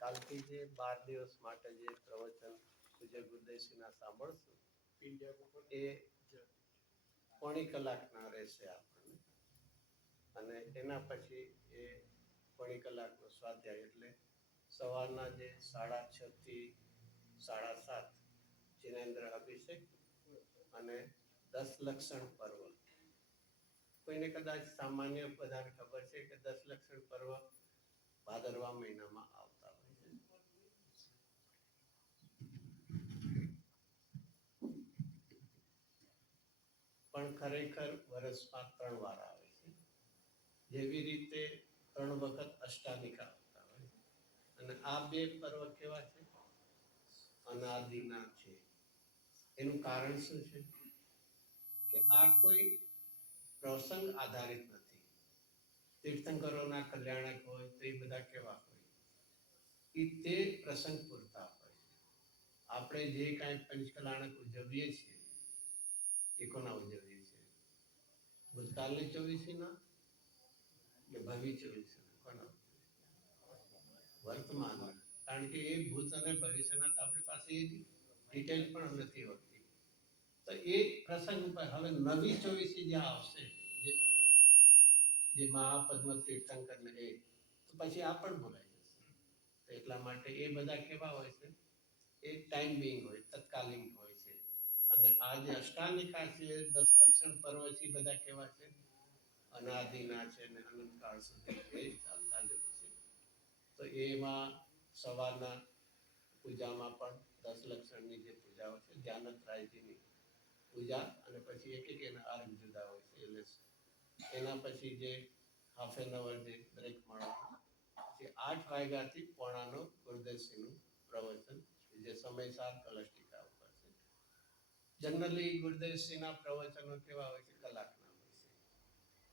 કાલથી જે 12 દિવસ માટે જે પ્રવચન પૂજ્ય ગુરુદેવશ્રીના સાંભળશું એ પોણી કલાકના રહેશે આપણને, અને એના પછી એ પોણી કલાકનો સ્વાધ્યાય એટલે સવારના જે 6:30 થી 7:30 જિનેન્દ્ર અભિષેક અને 10 લક્ષણ પર્વ. કોઈને કદાચ સામાન્ય બધાને ખબર છે કે 10 લક્ષણ પર્વ ભાદરવા મહિનામાં આવતા હોય છે. પણ ખરેખર વર્ષમાં 3 વાર આવે છે. જેવી રીતે 3 વખત અષ્ટાનિકા આવતા હોય છે. અને આ 2 પર્વ કેવા છે? અનાદિના છે. એનું કારણ શું છે? કે આ કોઈ પ્રસંગ આધારિત નથી. તીર્થંકરોના કલ્યાણક હોય તો એ બધા કેવા હોય? એ તે પ્રસંગ પૂરતા હોય. આપણે જે કાંઈ પંચકલાણક ઉજવીએ છીએ એ કોના ઉજવીએ છીએ? ભૂતકાળની 24મીના કે ભાવિ 24મીના? કોના? વર્તમાનમાં. કારણ કે એ ભૂત અને ભવિષ્યના તો આપણી પાસે ડિટેલ પણ નથી હોતી. તો એ પ્રસંગ ઉપર હવે નવી 24મી જે આવશે, જે મહાપદ્મ તીર્થંકરને તો પછી આ પણ ભૂલાઈ જશે. તો એટલા માટે એ બધા કેવા હોય છે? એ ટાઈમ બિંગ હોય, તત્કાલીન હોય છે. અને આ જે અષ્ટાનિકા છે, 10 લક્ષણ પર્વ છે, બધા કેવા છે? અનાદિના છે અને અનંતકાળ સુધી એ ચાલતા જ હોય છે. તો એમાં સવારના પૂજામાં પણ 10 લક્ષણની જે પૂજાઓ છે, ધ્યાનત્રાયજીની પૂજા, અને પછી એક એના આરંભ જુદા હોય છે. એટલે એના પછી જે હાફ એન અવર જે બ્રેક મળવાનો, પછી 8 વાગ્યાથી 8:45 ગુરુદેવશ્રીનું પ્રવચન, જે સમય 7 કલશટીકા ઉપર છે. જનરલી ગુરુદેવશ્રીના પ્રવચનો કેવા હોય છે? કલાકના હોય છે.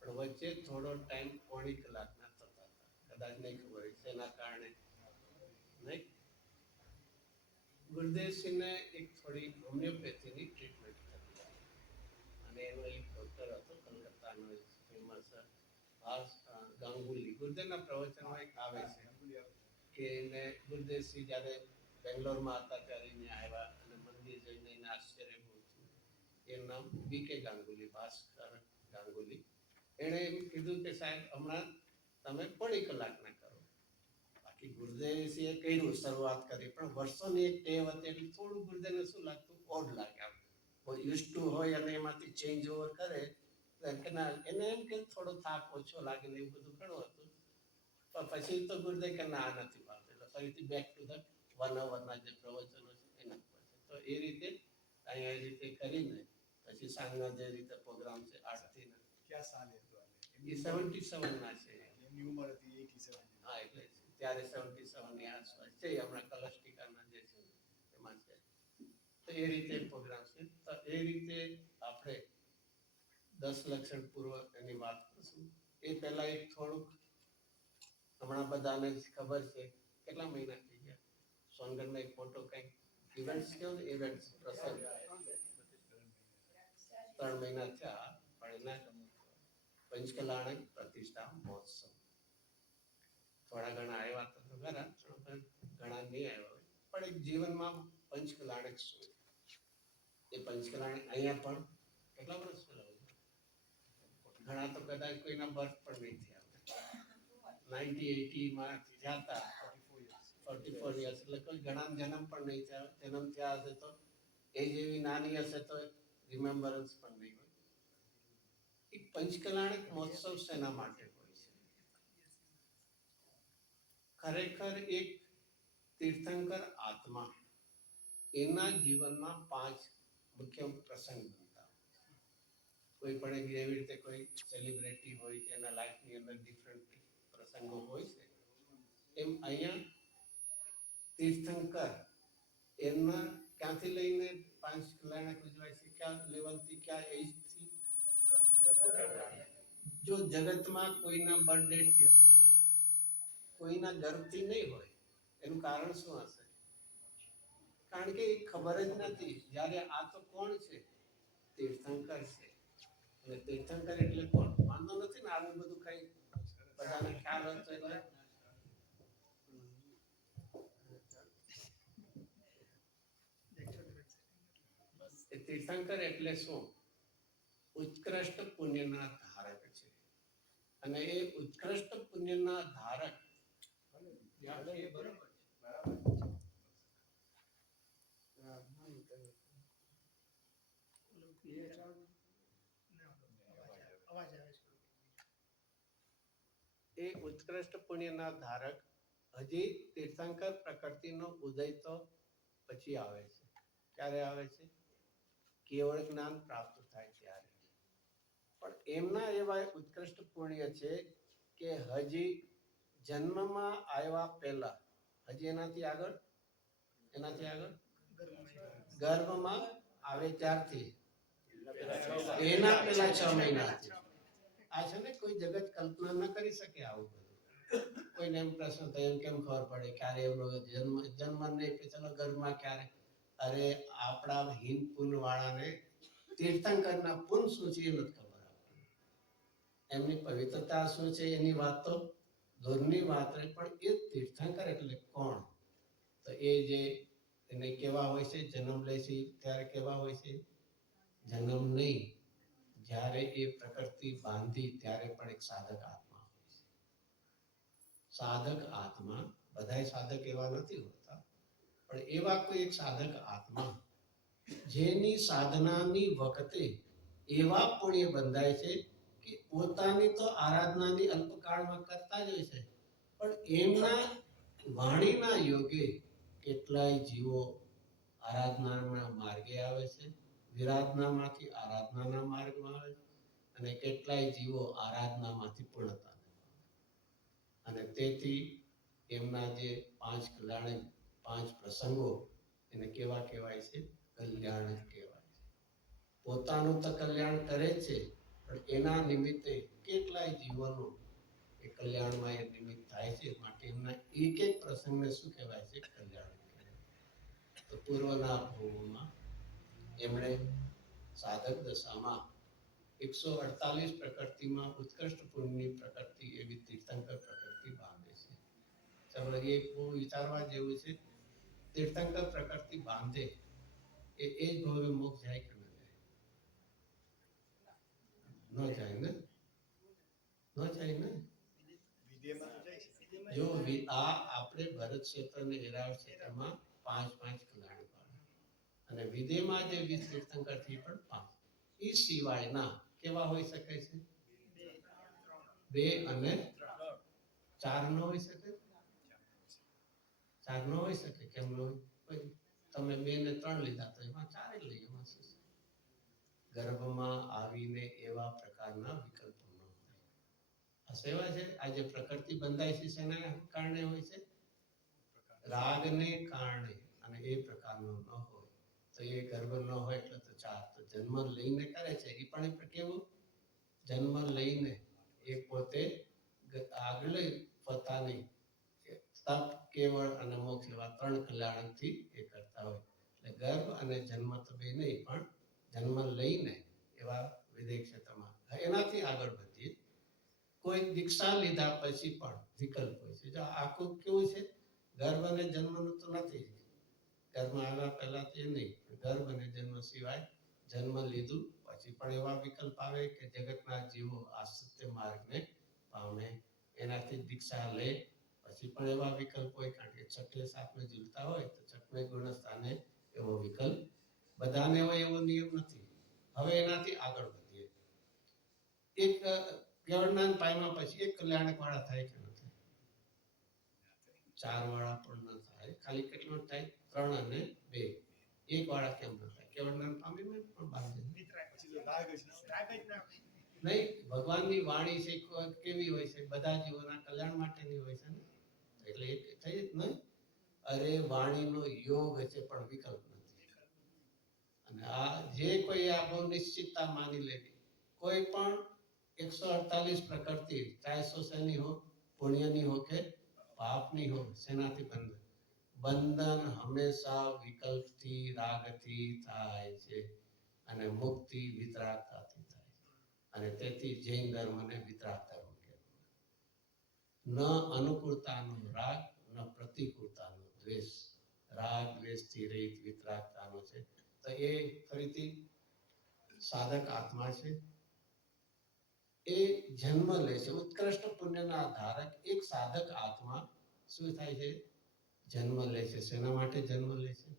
પણ વચ્ચે થોડો ટાઈમ પોણી કલાકના થતા હતા. કદાચ નહીં ખબર હોય શેના કારણે નહીં. ગુરુદેવશ્રીને એક થોડી હોમિયોપેથીની ટ્રીટમેન્ટ થતી અને એનો એક ડૉક્ટર હતો કલકત્તાનો ફેમસ ગાંગુલી. ગુરુદેવના પ્રવચનમાં એક આવે છે કે એને ગુરુદેવશ્રી જ્યારે બેંગ્લોરમાં હતા ત્યારે અહીંયા આવ્યા અને મંદિર જઈને એને આશ્ચર્ય બહુ થયું. એનું નામ BK ગાંગુલી, ભાસ્કર ગાંગુલી. એણે એમ કીધું કે સાહેબ હમણાં તમે પોણી કલાકના કરો. બાકી ગુરુદેવશ્રીએ કર્યું, શરૂઆત કરી, પણ વર્ષોની એક ટેવ હતી એટલે થોડું ગુરુદેવને શું લાગતું? ઓડ લાગે. યુઝ ટુ હોય અને એમાંથી ચેન્જ ઓવર કરે એને એમ કે થોડો થાક ઓછો લાગે ને એવું બધું ઘણું હતું. પણ પછી તો ગુરુદેવ કે ના નથી પાડતું, એટલે ફરીથી બેક ટુ ધ 1 અવરના જે પ્રવચનો છે એના પર છે. તો એ રીતે અહીંયા એ રીતે કરીને પછી સાંજના જે રીતે પ્રોગ્રામ છે 8 થી ક્યાં સાલ હતો? એ 77ના છે. એમની ઉંમર હતી 87. હા, એટલે ત્યારે 77ની આસપાસ છે. હમણાં કલશટીકાના જે છે એમાં છે. તો એ રીતે પ્રોગ્રામ છે. તો એ રીતે આપણે 10 લક્ષણ પૂર્વ એની વાત કરશું. એ પહેલા એક થોડુંક હમણાં બધાને ખબર છે કેટલા મહિના થઈ ગયા સોનગઢમાં એક મોટો કંઈક ઇવેન્ટ્સ થયો ને, ઇવેન્ટ્સ પ્રસંગ 3 મહિના થયા. પણ એના પંચકલાણક પ્રતિષ્ઠા મહોત્સવ થોડા ઘણા આવ્યા તો ખરા, ઘણા નહીં આવ્યા હોય. પણ એક જીવનમાં પંચકલાણક શું? એ પંચકલાણક અહીંયા પણ કેટલા વર્ષ પહેલા ઘણા તો કદાચ કોઈના બર્થ પણ નહીં થયા. 1980માં થયા હતા, 44 યર્સ, એટલે કોઈ ઘણા જન્મ પણ નહીં થયા. જન્મ થયા હશે તો એ જેવી નાની હશે તો રિમેમ્બરન્સ પણ નહીં હોય. એક પંચકલાણક મહોત્સવ શેના માટે હોય છે? ખરેખર એક તીર્થંકર આત્મા એના જીવનમાં 5 મુખ્ય પ્રસંગ બનતા હોય. કોઈ પણ એક એવી રીતે કોઈ સેલિબ્રિટી હોય કે એના લાઈફની અંદર ડિફરન્ટ પ્રસંગો હોય છે, એમ અહીંયા તીર્થંકર એમના ક્યાંથી લઈને 5 કલાણક ઉજવાય છે? ક્યાં લેવલથી, ક્યાં એજથી? જો જગતમાં કોઈના બર્થડેથી હશે, કોઈના ગર્ભથી નહીં હોય. એનું કારણ શું હશે? કારણ કે એ ખબર જ નથી. જ્યારે આ તો કોણ છે? તીર્થંકર છે. અને તીર્થંકર એટલે કોણ? વાંધો નથી ને, આવું બધું કઈ બધાને ખ્યાલ હતો એટલે એ તીર્થંકર એટલે શું? ઉત્કૃષ્ટ પુણ્યના ધારક છે. અને એ ઉત્કૃષ્ટ પુણ્યના ધારક એ ઉત્કૃષ્ટ પુણ્યના ધારક હજી તીર્થંકર પ્રકૃતિનો ઉદય તો પછી આવે છે. ક્યારે આવે છે? કેવળ જ્ઞાન પ્રાપ્ત થાય ત્યારે. પણ એમના એવા ઉત્કૃષ્ટ પુણ્ય છે કે હજી જન્મમાં આવ્યા પહેલા, હજી એનાથી આગળ ગર્ભમાં આવે ત્યારથી એના પેલા 6 મહિનાથી આ છે ને, કોઈ જગત કલ્પના ન કરી શકે આવું બધું. કોઈને એમ પ્રશ્ન થાય એમ કેમ ખબર પડે ક્યારે એમનો જન્મ નહીં કે ચલો ગર્ભમાં ક્યારે? અરે આપણા હિન્દ પુન વાળાને તીર્થંકરના પુન શું છે એ નથી ખબર આપણને. એમની પવિત્રતા શું છે એની વાત તો દૂરની વાત રહી, પણ એ તીર્થંકર એટલે કોણ? તો એ જે એને કેવા હોય છે, જન્મ લે છે ત્યારે કેવા હોય છે? જન્મ નહીં, જ્યારે એ પ્રકૃતિ બાંધી ત્યારે પણ એક સાધક આત્મા હોય છે. સાધક આત્મા, બધાય સાધક એવા નથી હોતા, પણ એવા કોઈ એક સાધક આત્મા જેની સાધનાની વખતે એવા પુણ્ય બંધાય છે કે પોતાની તો આરાધનાની અલ્પકાળમાં કરતા જ હોય છે, પણ એમના વાણીના યોગે કેટલાય જીવો આરાધનાના માર્ગે આવે છે, વિરાધનામાંથી આરાધનાના માર્ગમાં આવે છે, અને કેટલાય જીવો આરાધનામાંથી પૂર્ણતા. અને તેથી એમના જે 5 કલ્યાણ, 5 પ્રસંગો એને કેવા કહેવાય છે? કલ્યાણ જ કહેવાય છે. પોતાનું તો કલ્યાણ કરે છે, પણ એના નિમિત્તે કેટલાય જીવોનું એ કલ્યાણમાં એ નિમિત્ત થાય છે. માટે એમના એક એક પ્રસંગને શું કહેવાય છે? કલ્યાણ કહેવાય. તો પૂર્વના ભવોમાં એમણે સાધક દશામાં 148 પ્રકૃતિમાં ઉત્કૃષ્ટ પુણ્યની પ્રકૃતિ એવી તીર્થંકર પ્રકૃતિ બાંધે છે. ચલો, એ બહુ વિચારવા જેવું છે. તીર્થંકર પ્રકૃતિ બાંધે એ જ ભવ્ય મોક્ષ જાય કે ન જાય? ન જાય ને? ન જાય ને? વિધેયમાં તો જાય છે. જો આ આપણે ભરત ક્ષેત્ર અને હિરાવર ક્ષેત્રમાં 5 કલ્યાણ પામે, અને વિદેમાં જે 20 તીર્થંકર થી પણ 5. એ સિવાયના કેવા હોઈ શકે છે? 2 અને 4 નો હોઈ શકે? 4 નો હોઈ શકે. કેમ નો હોય? તમે 2 ને 3 લીધા તો એમાં 4 લઈ. એમાં શું છે? ગર્ભમાં આવીને એવા પ્રકારના વિકલ્પો ન હોય. આ સેવા છે. આ જે પ્રકૃતિ બંધાય છે શેના કારણે હોય છે? રાગને કારણે. અને એ પ્રકારનો ન હોય તો એ ગર્ભ ન હોય એટલે તો 4. તો જન્મ લઈને કરે છે એ પણ કેવું? જન્મ લઈને એ પોતે આગળ પોતાની તપ, કેવળ અને મોક્ષ એવા 3 કલ્યાણથી એ કરતા હોય. એટલે ગર્ભ અને જન્મ તો બે નહીં, પણ જન્મ લઈને એવા વિદેહ ક્ષેત્રમાં. એનાથી આગળ વધીએ. કોઈ દીક્ષા લીધા પછી પણ વિકલ્પ હોય છે. જો આખું કેવું છે? ગર્ભ અને જન્મનું તો નથી. ગર્ભમાં આવ્યા પહેલા તે નહીં, ગર્ભ અને જન્મ સિવાય જન્મ લીધું પછી પણ એવા વિકલ્પ આવે કે જગતના જીવો આ સત્ય માર્ગને પામે. એનાથી દીક્ષા લે પછી પણ એવા વિકલ્પ હોય, કારણ કે 6 7 જીવતા હોય તો 6 ગુણ સ્થાને એવો વિકલ્પ બધાને હોય એવો નિયમ નથી. હવે એનાથી આગળ વધીએ. એક કેવળનાન પામ્યા પછી એક કલ્યાણક વાળા થાય કે ન થાય? 4 વાળા પણ ન થાય. ખાલી કેટલું થાય? 3 અને 2. 1 વાળા કેમ ન થાય? કેવળનાન પામીને પણ બાંધે પછી તો રાગ જ ના હોય. નહીં. ભગવાનની વાણી છે કેવી હોય છે? બધા જીવોના કલ્યાણ માટેની હોય છે ને, એટલે એ થઈ જ નહીં. અરે વાણીનો યોગ છે પણ વિકલ્પ નથી. અને આ જે કોઈ આ બહુ નિશ્ચિતતા માની લેવી. કોઈ પણ 148 પ્રકૃતિ, ચાહે શેની હો, પુણ્યની હો કે પાપની હો, શેનાથી બંધન? બંધન હંમેશા વિકલ્પથી, રાગથી થાય છે, અને મુક્તિ વિતરાગતાથી થાય છે. અને તેથી જૈન ધર્મને વિતરાગ ધર્મ કહેવાય. ન અનુકૂળતાનો રાગ, ન પ્રતિકૂળતાનો દ્વેષ. રાગ દ્વેષથી રહિત વિતરાગતાનો છે. તો એ ફરીથી સાધક આત્મા છે. એ જન્મ લે છે. ઉત્કૃષ્ટ પુણ્યના ધારક એક સાધક આત્મા શું થાય છે? જન્મ લે છે. શેના માટે જન્મ લે છે?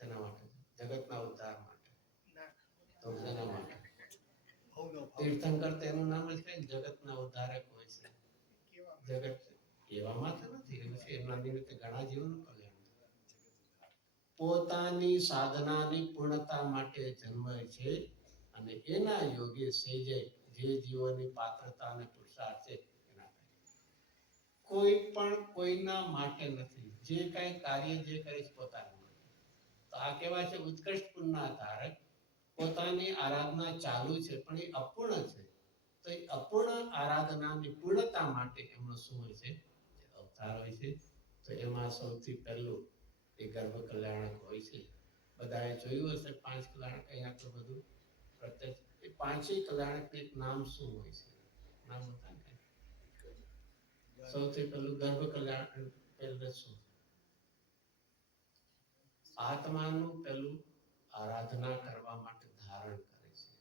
શેના માટે? જગતના ઉદ્ધાર માટે. તો શેના માટે? ભવનો ભાવ. તીર્થંકર તેનું નામ જ કઈ જગતના ઉદ્ધારક હોય છે. જગત એવામાં તો નથી, એમના નિમિત્તે ઘણા જીવોનું કલ્યાણ થાય. પોતાની સાધનાની પૂર્ણતા માટે જન્મે છે અને એના યોગે સેજે જે જીવોની પાત્રતા અને પુરુષાર્થ છે એના થાય. કોઈ પણ કોઈના માટે નથી. જે કઈ કાર્ય જે કરે છે પોતાના માટે. તો આ કહેવાય છે ઉત્કૃષ્ટ પુણ્યના ધારક. પોતાની આરાધના ચાલુ છે પણ એ અપૂર્ણ છે. તો એ અપૂર્ણ આરાધનાની પૂર્ણતા માટે એમનો શું હોય છે? અવતાર હોય છે. તો એમાં સૌથી પહેલું એ ગર્ભ કલ્યાણક હોય છે. બધાએ જોયું હશે 5 કલ્યાણક. અહીંયા તો બધું પ્રત્યક્ષ. એ 5 કલ્યાણક એક નામ શું હોય છે? નામ બતાવે. સૌથી પહેલું ગર્ભ કલ્યાણક પહેલું શું? આત્માનું પહેલું આરાધના કરવા માટે ધારણ કરે છે.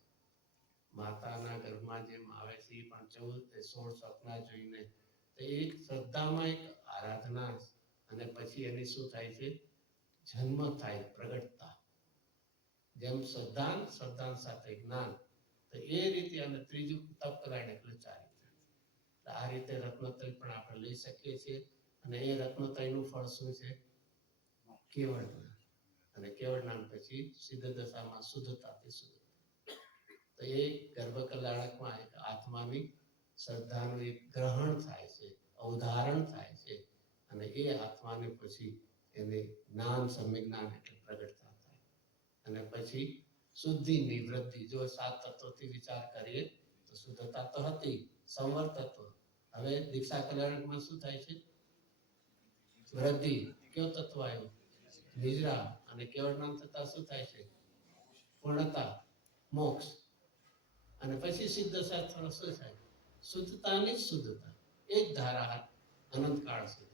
માતાના ગર્ભમાં જેમ આવે છે એ પણ 16 સપના જોઈને તો એક શ્રદ્ધામાં એક આરાધના અને પછી એની શું થાય છે? જન્મ થાય, પ્રગટતા. જેમ શ્રદ્ધા સાથે જ્ઞાન. તો એ રીતે અને ત્રીજું તપ કલ્યાણ એટલે ચારિત્ર. આ રીતે રત્નત્રય પણ આપણે લઈ શકીએ છીએ. અને એ રત્નત્રયનું ફળ શું છે? કેવળ જ્ઞાન. અને કેવળ જ્ઞાન પછી સિદ્ધ દશામાં શુદ્ધતાથી શુદ્ધ. તો એ ગર્ભ કલ્યાણકમાં એક આત્માની શ્રદ્ધાનું એક ગ્રહણ થાય છે, અવધારણ થાય છે. અને એ આત્માને પછી એને જ્ઞાન સમ્યક જ્ઞાન એટલે પ્રગટતા થાય. અને પછી શુદ્ધિ નિવૃત્તિ. જો 7 તત્વોથી વિચાર કરીએ તો શુદ્ધતા તો હતી, સંવર તત્વ. હવે દીક્ષા કલ્યાણકમાં શું થાય છે? વૃદ્ધિ. કયો તત્વ આવ્યું? નિદ્રા. અને કેવળ જ્ઞાન થતા શું થાય છે? પૂર્ણતા, મોક્ષ. અને પછી સિદ્ધ શાસ્ત્ર શું થાય? શુદ્ધતાની શુદ્ધતા. એક ધારા અનંત કાળ સુધી.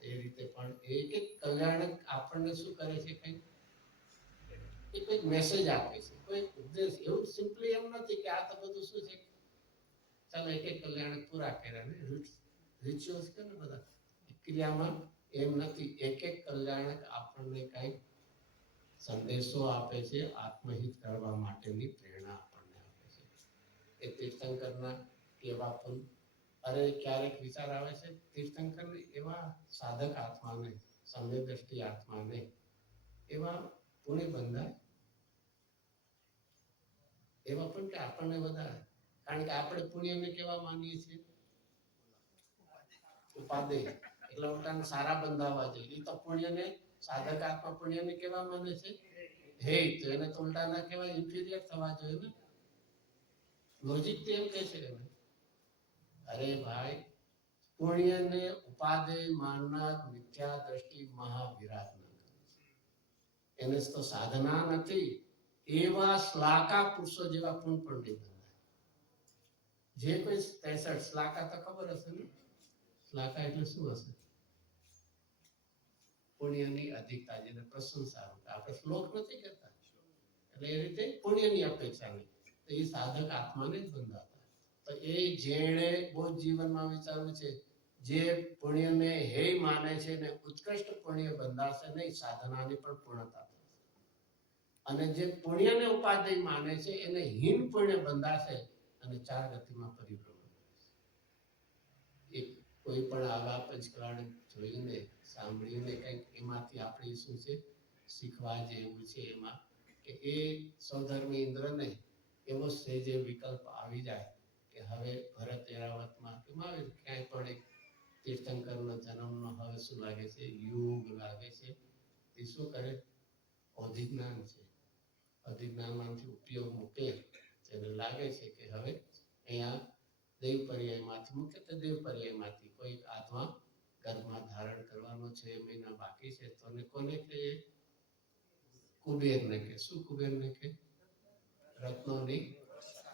એ રીતે પણ એક એક કલ્યાણક આપણને શું કરે છે? એક મેસેજ આપે છે. કોઈ ઉદ્દેશ એવું સિમ્પલી એમ નથી કે આ તો બધું શું છે? ચાલો એક કલ્યાણક પૂરા કર્યા ને રિચ્યુઅલ્સ કે ને બધા ક્રિયામાં એમ નથી. એક કલ્યાણક આપણને કઈ સંદેશો આપે છે, આત્મહિત કરવા માટેની પ્રેરણા આપણને આપે છે. એ તીર્થંકરના કેવા પણ અરે ક્યારેક વિચાર આવે છે તીર્થંકર એવા સાધક આત્માને, સમ્યક દ્રષ્ટિ આત્માને એવા પુણ્ય બંધાય એવા પણ કે આપણને વધારે. કારણ કે આપણે પુણ્યને કેવા માનીએ છીએ? ઉપાદેય. એટલે ઉલટાને સારા બંધાવા જોઈએ. એ તો પુણ્યને સાધક આત્મા પુણ્યને કેવા માને છે? હે. તો એને તો ઉલટાના કહેવાય ઇન્ફિરિયર થવા જોઈએ ને. લોજિક તો એમ કહે છે કે અરે ભાઈ, પુણ્યને ઉપાદેય માનનાર મિથ્યા દ્રષ્ટિ મહાવિરાટ એને તો સાધના નથી. એવા શ્લાકા પુરુષો જેવા પુણ્ય પંડિત જે કોઈ 63 શ્લાકા તો ખબર હશે ને? શ્લાકા એટલે શું હશે? પુણ્યની અધિકતા, જેને પ્રશંસા. આપણે શ્લોક નથી કહેતા. એટલે એ રીતે પુણ્યની અપેક્ષા નહીં. તો એ સાધક આત્માને જ બંધાતા. તો એ જેણે બહુ જીવનમાં વિચાર્યું છે જે પુણ્યને હે માને છે ને ઉત્કૃષ્ટ પુણ્ય બંધાશે નહીં, સાધનાની પણ પૂર્ણતા થશે. અને જે પુણ્યને ઉપાદેય માને છે એને હીન પુણ્ય બંધાશે અને 4 ગતિમાં પરિભ્રમણ કરશે. એક કોઈ પણ આવા પંચકલ્યાણક જોઈને સાંભળીને કંઈક એમાંથી આપણે શું છે શીખવા જેવું છે એમાં કે એ સૌધર્મી ઇન્દ્રને એવો સ્ટેજે વિકલ્પ આવી જાય કે હવે ભરત એરાવતમાં કે ક્યાંય પણ એક તીર્થંકરનો જન્મનો હવે શું લાગે છે? યુગ લાગે છે. એ શું કરે? અધિજ્ઞાન છે. અધિજ્ઞાનમાંથી ઉપયોગ મૂકે. એને લાગે છે કે હવે અહીંયા દેવ પર્યાયમાંથી, મુખ્યત્વે દેવ પર્યાયમાંથી કોઈ આત્મા ગર્ભમાં ધારણ કરવાનો 6 મહિના બાકી છે. તો કોને કે કુબેરને કે શું? કુબેરને કે રત્નોની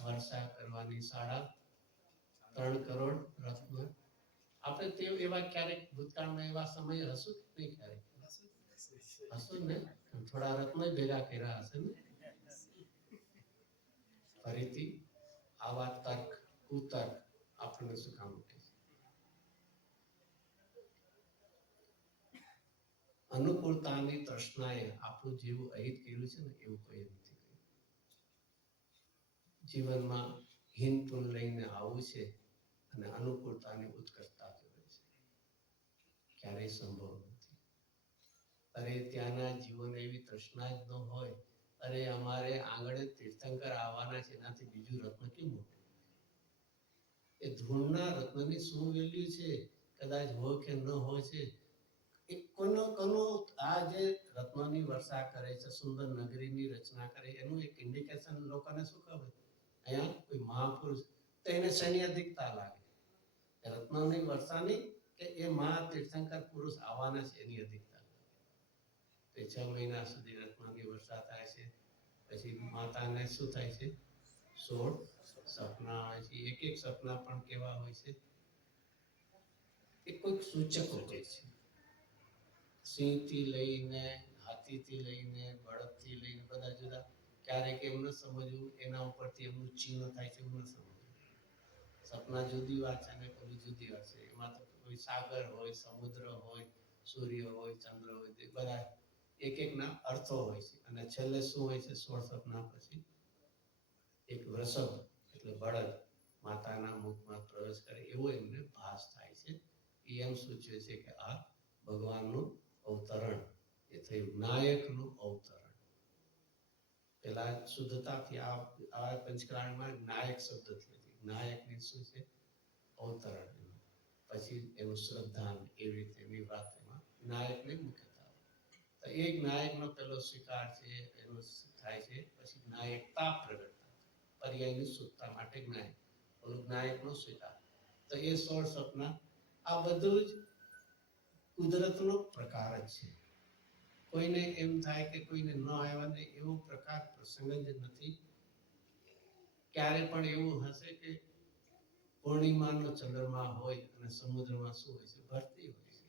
વર્ષા કરવાની 3.5 કરોડ રત્નો. આપણે તે એવા ક્યારેક ભૂતકાળમાં એવા સમય હશું કે નહીં? ક્યારેક હશું ને? થોડા રત્ન ભેગા કર્યા હશે ને ફરીથી આવા તર્ક કુતર્ક આપણને શું કામ ઉઠે છે? અનુકૂળતાની તૃષ્ણાએ આપણું જેવું અહિત કર્યું છે ને એવું કોઈ નથી કર્યું. જીવનમાં હિનપુન લઈને આવું છે અને અનુકૂળતાની ઉત્કર્ષતા જોડે છે, ક્યારેય સંભવ નથી. અરે ત્યાંના જીવોને એવી તૃષ્ણા જ ન હોય, અરે અમારે આંગણે તીર્થંકર આવવાના છે, એનાથી બીજું રત્ન કેમ મોટું? એ ધૂળના રત્નની શું વેલ્યુ છે? કદાચ હોય કે ન હોય છે, કોનો આ જે રત્નોની વર્ષા કરે છે, સુંદર નગરીની રચના કરે, એનું એક ઇન્ડિકેશન લોકોને શું ખબર? અહીંયા કોઈ મહાપુરુષ તો એને શેની અધિકતા લાગે? રત્નોની વર્ષાની કે એ મહા તીર્થંકર પુરુષ આવવાના છે એની અધિકતા લાગે? તે 6 મહિના સુધી રત્નોની વર્ષા થાય છે. પછી માતાને શું થાય છે? 16 સપના આવે છે. એક એક સપના પણ કેવા હોય છે? એ કોઈક સૂચકો હોય છે. સિંહથી લઈને હાથીથી લઈને બળદથી લઈને બધા જુદા. ક્યારેક એમ ન સમજવું, એના ઉપરથી એમનું ચિહ્ન થાય છે, એવું ન સમજવું. સપના જુદી વાત છે અને પેલી જુદી વાત છે. એમાં તો કોઈ સાગર હોય, સમુદ્ર હોય, સૂર્ય હોય, ચંદ્ર હોય, તે બધા એક એકના અર્થો હોય છે. અને છેલ્લે શું હોય છે? 16 સપના પછી એક વૃષભ એટલે બળદ માતાના મુખમાં પ્રવેશ કરે એવો એમને ભાસ થાય છે. એ એમ સૂચવે છે કે આ ભગવાનનું અવતરણ એ થયું, નાયકનું અવતરણ. પેલા શુદ્ધતાથી આ પંચકરાણમાં નાયક શબ્દથી હતી. નાયકની શું છે? અવતરણ. પછી એનું શ્રદ્ધાન એવી રીતે એની વાત એમાં નાયકની મુખ્યતા. તો એક નાયકનો પેલો સ્વીકાર છે એનો થાય છે. પછી નાયકતા પ્રગટતા, પર્યાયની શુદ્ધતા માટે નાયક, ઓલું નાયકનો સ્વીકાર. તો એ 16 સપના આ બધું જ કુદરતનો પ્રકાર જ છે. કોઈને એમ થાય કે કોઈને ન આવ્યા ને એવો પ્રકાર પ્રસંગ જ નથી. ક્યારે પણ એવું હશે કે પૂર્ણિમાનો ચંદ્રમા હોય અને સમુદ્રમાં શું હોય છે? ભરતી હોય છે.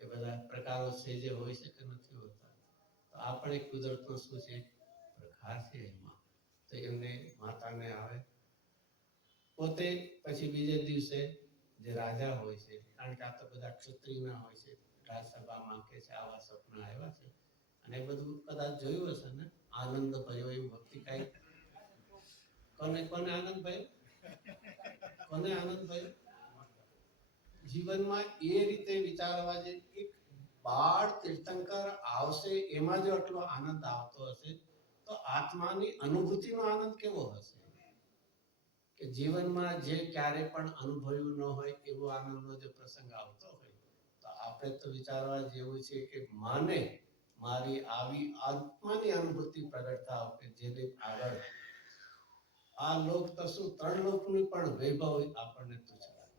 એ બધા પ્રકારો છે જે હોય છે કે નથી હોતા. તો આ પણ એક કુદરતનો શું છે? પ્રકાર છે એમાં. તો એમને માતાને આવે પોતે પછી બીજે દિવસે જે રાજા હોય છે, કારણ કે આ તો બધા ક્ષત્રિયના હોય છે, રાજસભામાં કે છે આવા સપના આવ્યા છે અને એ બધું કદાચ જોયું હશે ને. આનંદ ભયો એવું ભક્તિ કઈ કોને કોને આનંદ ભયો? કોને આનંદ ભયો? જીવનમાં એ રીતે વિચારવા જે એક બાળ તીર્થંકર આવશે એમાં જો આટલો આનંદ આવતો હશે તો આત્માની અનુભૂતિનો આનંદ કેવો હશે? કે જીવનમાં જે ક્યારે પણ અનુભવ્યું ન હોય એવો આનંદનો જે પ્રસંગ આવતો હોય તો આપણે તો વિચારવા જેવું છે કે માને મારી આવી આત્માની અનુભૂતિ પ્રગટ થાવ કે જેને આગળ આ લોક તો શું 3 લોકની પણ વૈભવ આપણને તુચ્છ લાગે.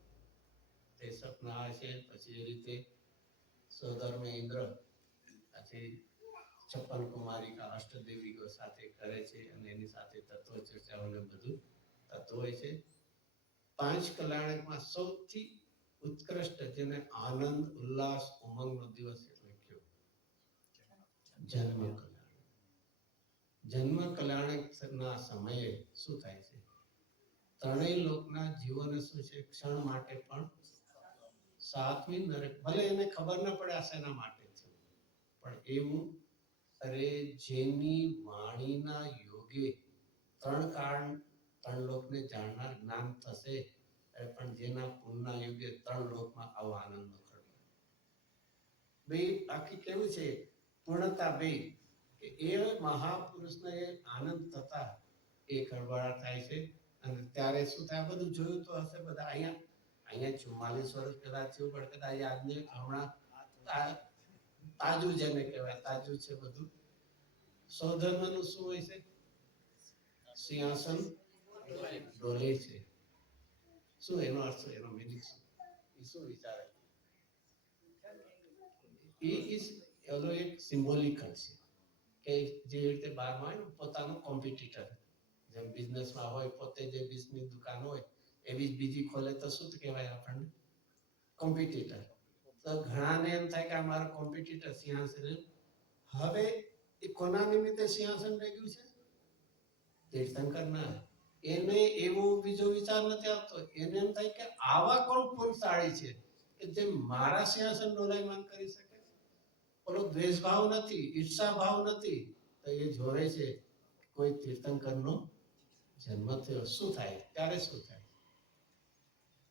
તે સપના છે. પછી એ રીતે સૌધર્મ ઇન્દ્ર પછી 56 કુમારિકા અષ્ટદેવીઓ સાથે કરે છે અને એની સાથે તત્વ ચર્ચાઓને બધું થતું હોય છે. 5 કલ્યાણકમાં સૌથી ઉત્કૃષ્ટ જેને આનંદ ઉલ્લાસ ઉમંગનો દિવસ એટલે કયો? જન્મ કલ્યાણ. જન્મ કલ્યાણકના સમયે શું થાય છે? ત્રણેય લોકના જીવોને શું છે? ક્ષણ માટે પણ સાતમી નરક, ભલે એને ખબર ન પડે આ શેના માટે છે, પણ એવું અરે જેની વાણીના યોગે 3 કાળ 3 લોકને જાણનાર જ્ઞાન થશે, પણ જેના પુણ્યના યોગે 3 લોકમાં આવો આનંદ ખડો. બે આખી કેવું છે? પૂર્ણતા બે કે એ મહાપુરુષને આનંદ થતા એ ખળબળાટ થાય છે. અને ત્યારે શું થાય? બધું જોયું તો હશે બધા. અહીંયા 44 વર્ષ પહેલા થયું, પણ કદાચ આજને હમણાં તાજું જેને કહેવાય તાજું છે બધું. સૌધર્મનું શું હોય છે? સિંહાસન ડોલે છે. શું એનો અર્થ? એનો મિનિંગ શું? એ શું વિચારે? એનો એક સિમ્બોલિક છે કે જે રીતે બહારમાં હોય ને પોતાનું કોમ્પિટિટર, જેમ બિઝનેસમાં હોય પોતે જે બિઝનેસ દુકાન હોય એવી જ બીજી ખોલે તો શું કહેવાય આપણને? કોમ્પિટિટર. તો ઘણાને એમ થાય કે આ મારો કોમ્પિટિટર સિંહાસન. હવે એ કોના નિમિત્તે સિંહાસન રેગ્યું છે? તીર્થંકરના. એને એવો બીજો વિચાર નથી આવતો. એને એમ થાય કે આવા કોણ પુરુષાળી છે કે જે મારા સિંહાસન ડોલાયમાન કરી શકે? ઓલો દ્વેષ ભાવ નથી, ઈર્ષા ભાવ નથી, તો એ જોવે છે કોઈ તીર્થંકરનો જન્મ થયો. શું થાય ત્યારે? શું થાય?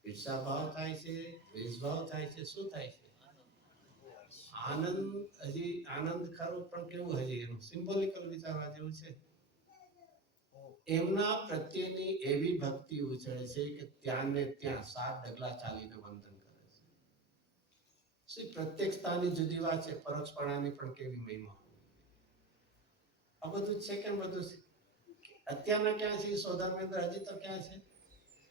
ઈર્ષા ભાવ થાય છે, દ્વેષ ભાવ થાય છે. શું થાય છે? આનંદ. હજી આનંદ ખરો, પણ કેવું? હજી એનું સિમ્બોલિકલ વિચારવા જેવું છે. એમના પ્રત્યેની એવી ભક્તિ ઉછળે છે કે ત્યાં ને ત્યાં 7 ડગલા ચાલીને વંદન કરે છે. શ્રી પ્રત્યક્ષતાની જુદી વાત છે, પરોક્ષપણાની પણ કેવી મહિમા. આ બધું છે કેમ? બધું અત્યારના ક્યાં છે? સૌદામેન્દ્ર હજી તો ક્યાં છે?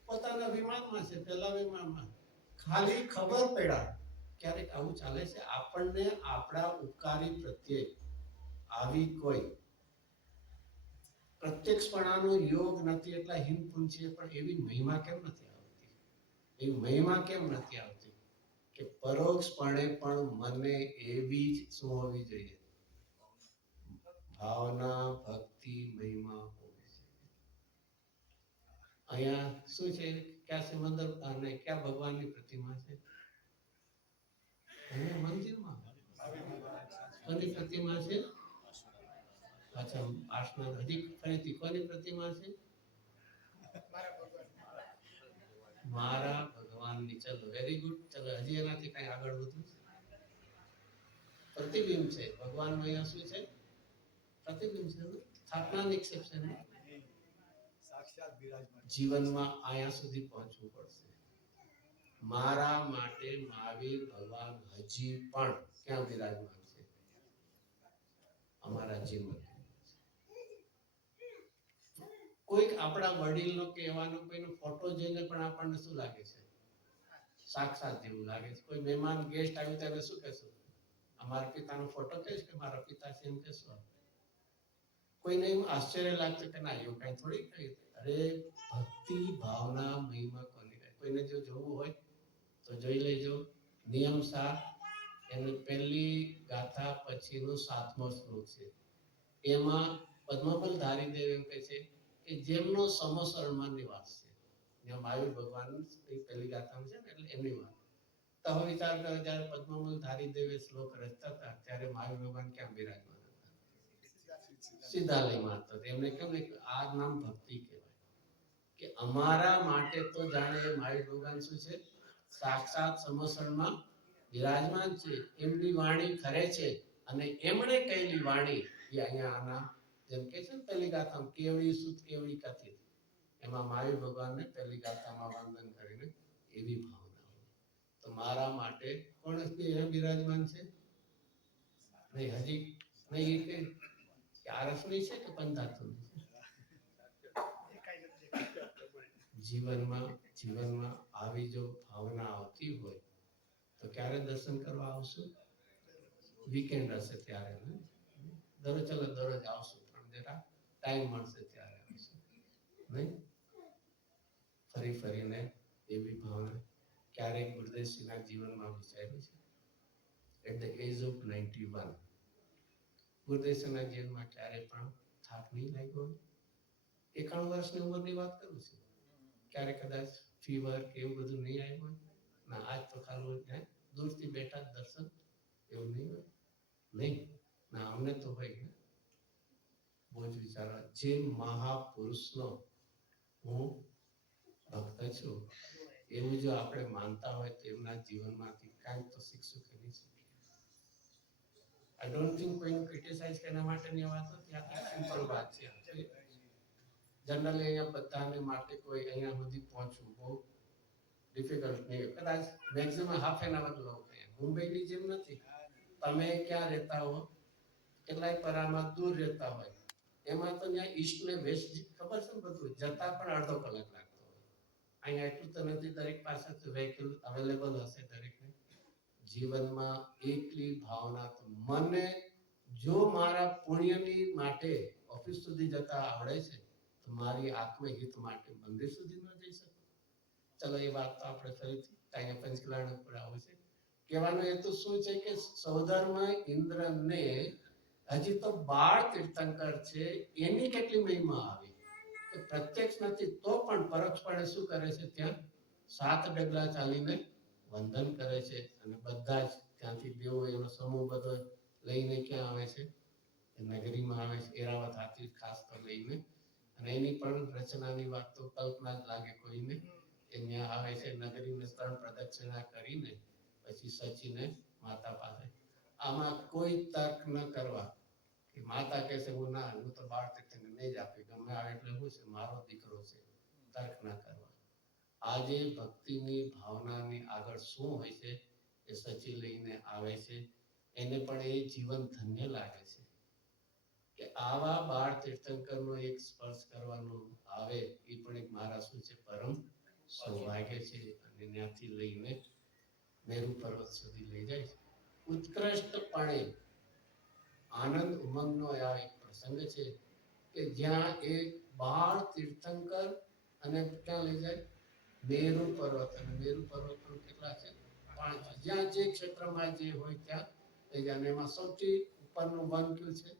પોતાના વિમાનમાં છે, પેલા વિમાનમાં. ખાલી ખબર પડ્યા ક્યારેક આવું ચાલે છે. આપણને આપણા ઉપકારી પ્રત્યે આવી કોઈ પ્રત્યક્ષપણાનો યોગ નથી, એટલા હિંમપૂન છે, પણ એવી મહિમા કેમ નથી આવતી? એવી મહિમા કેમ નથી આવતી કે પરોક્ષપણે પણ મને એવી જ શું હોવી જોઈએ? ભાવના, ભક્તિ, મહિમા હોવી જોઈએ. અહીંયા શું છે? ક્યાં સમંદર અને ક્યાં ભગવાનની પ્રતિમા છે? અહીંયા મંદિરમાં કોની પ્રતિમા છે? અચ્છા, આસના. હજી ફરીથી કોની પ્રતિમા છે? મારા ભગવાનની. ચલો, વેરી ગુડ. ચલો, હજી એનાથી કઈ આગળ વધુ? પ્રતિબિંબ છે ભગવાનનું. અહીંયા શું છે? પ્રતિબિંબ છે. સ્થાપના નિક્ષેપ છે. સાક્ષાત બિરાજમાન જીવનમાં અહીંયા સુધી પહોંચવું પડશે. મારા માટે મહાવીર ભગવાન હજી પણ ક્યાં બિરાજમાન છે? અમારા જીવન. કોઈક આપણા વડીલનો કે એવાનો કોઈનો ફોટો જોઈને પણ આપણને શું લાગે છે? સાક્ષાત જેવું લાગે છે. કોઈ મહેમાન ગેસ્ટ આવ્યું તો એને શું કહેશું? અમારા પિતાનો ફોટો કહીશ કે મારા પિતા છે એમ કહેશો? કોઈને એમ આશ્ચર્ય લાગશે કે ના, એવું કઈ થોડી કહ્યું. અરે, ભક્તિ, ભાવના, મહિમા કોને કહે? કોઈને જો જોવું હોય તો જોઈ લેજો. નિયમ 7 એની પહેલી ગાથા પછીનો 7મો શ્લોક છે. એમાં પદ્મપલ ધારીદેવ એમ કહે છે કે જેમનો સમસરણમાં નિવાસ છે. જ્યાં મહાવીર ભગવાન પહેલી ગાથામાં છે ને, એટલે એમની વાત. તો હવે વિચાર કરો, જ્યારે પદ્મપલ ધારીદેવે શ્લોક રચતા હતા ત્યારે મહાવીર ભગવાન ક્યાં બિરાજમાન હતા? સિદ્ધાલયમાં હતા. એમને કેમ ને આ નામ ભક્તિ કહેવાય કે અમારા માટે તો જાણે મહાવીર ભગવાન શું છે? સાક્ષાત સમસરણમાં બિરાજમાન છે. એમની વાણી ખરે છે અને એમણે કહેલી વાણી એ અહીંયા આના જેમ કે છે ને પહેલી ગાથામાં કેવડી સુત કેવડી કથિત, એમાં મહાવીર ભગવાનને પહેલી ગાથામાં વંદન કરીને એવી ભાવના હોય. તો મારા માટે કોણ બિરાજમાન છે? નહીં, હજી નહીં. કે આરસની છે કે પંધાતુની છે? જીવનમાં આવી જો ભાવના આવતી હોય તો ક્યારે દર્શન કરવા આવશું? વીકેન્ડ હશે ત્યારે. દરરોજ આવશું, પણ જરા ટાઈમ મળશે ત્યારે આવશું. નહીં? ફરીને એવી ભાવના ક્યારેક ગુરુદેવસિંહના જીવનમાં વિચાર્યું છે? એટ ધ એજ ઓફ 91 ગુરુદેવસિંહના જીવનમાં ક્યારે પણ થાક નહીં લાગ્યો હોય? 91 વર્ષની ઉંમરની વાત કરું છું. ક્યારે કદાચ ફીવર કે એવું બધું નહીં આવ્યું હોય? ના, આજ તો ખાલી દૂરથી બેઠા દર્શન, એવું નહીં હોય? નહીં ના, અમને તો હોય. બહુ જ વિચારવા. જે મહાપુરુષનો હું ભક્ત છું એવું જો આપણે માનતા હોય તો એમના જીવનમાંથી કાંઈક તો શીખશું કે નહીં શીખીએ. આઈ ડોન્ટ થિંક કોઈનું ક્રિટિસાઇઝ કરવા માટેની વાત નથી. આ સિમ્પલ વાત છે. જનરલી અહીંયા બધાને માટે કોઈ અહીંયા સુધી પહોંચવું બહુ ડિફિકલ્ટ નહીં. કદાચ મેક્સિમમ હાફ એન અવર લો. મુંબઈની જેમ નથી. તમે ક્યાં રહેતા હો, કેટલાય પરામાં દૂર રહેતા હોય, એમાં તો ત્યાં ઈસ્ટ ને વેસ્ટ ખબર છે ને બધું, જતા પણ અડધો કલાક લાગતો હોય. અહીંયા એટલું તો નથી. દરેક પાસે વ્હીકલ અવેલેબલ હશે દરેકને. જીવનમાં એકલી ભાવના તો મને જો મારા પુણ્યની માટે ઓફિસ સુધી જતા આવડે છે તો મારી આત્મહિત માટે મંદિર સુધી ન જઈ શકું? ચલો, એ વાત તો આપણે ફરીથી અહીંયા પંચકલાણ ઉપર આવે છે. કહેવાનો હેતુ શું છે કે સૌધર્મ ઇન્દ્રને હજી તો બાળ તીર્થંકર છે એની કેટલી મહિમા આવી કે પ્રત્યક્ષ નથી તો પણ પરોક્ષપણે શું કરે છે, ત્યાં 7 ડગલા ચાલીને વંદન કરે છે અને બધા જ ત્યાંથી દેવો એનો સમૂહ બધો લઈને ક્યાં આવે છે, નગરીમાં આવે છે, એરાવત હાથી ખાસ તો લઈને. અને એની પણ રચનાની વાત તો કલ્પના જ લાગે કોઈને. એ ત્યાં આવે છે, નગરીને 3 પ્રદક્ષિણા કરીને પછી સચીને માતા પાસે. આમાં કોઈ તર્ક ન કરવા કે માતા કહેશે હું ના, હું તો બાળ તીર્થંકર નહીં જ આપી, ગમે આવે એટલે હું છે, મારો દીકરો છે, તર્ક ન કરવા. આજે ભક્તિની ભાવનાની આગળ શું હોય છે એ સચી લઈને આવે છે. એને પણ એ જીવન ધન્ય લાગે છે કે આવા બાળ તીર્થંકરનો એક સ્પર્શ કરવાનું આવે એ પણ એક મારા શું છે, પરમ સૌભાગ્ય છે. અને ત્યાંથી લઈને મેરુ પર્વત સુધી લઈ જાય છે. ઉત્કૃષ્ટપણે આનંદ ઉમંગનો આ એક પ્રસંગ છે કે જ્યાં એક બાળ તીર્થંકર અને ક્યાં લઈ જાય, મેરુ પર્વત. અને મેરુ પર્વત પણ કેટલા છે, 5. જ્યાં જે ક્ષેત્રમાં જે હોય ત્યાં લઈ જાય. અને એમાં સૌથી ઉપરનું વન કયું છે,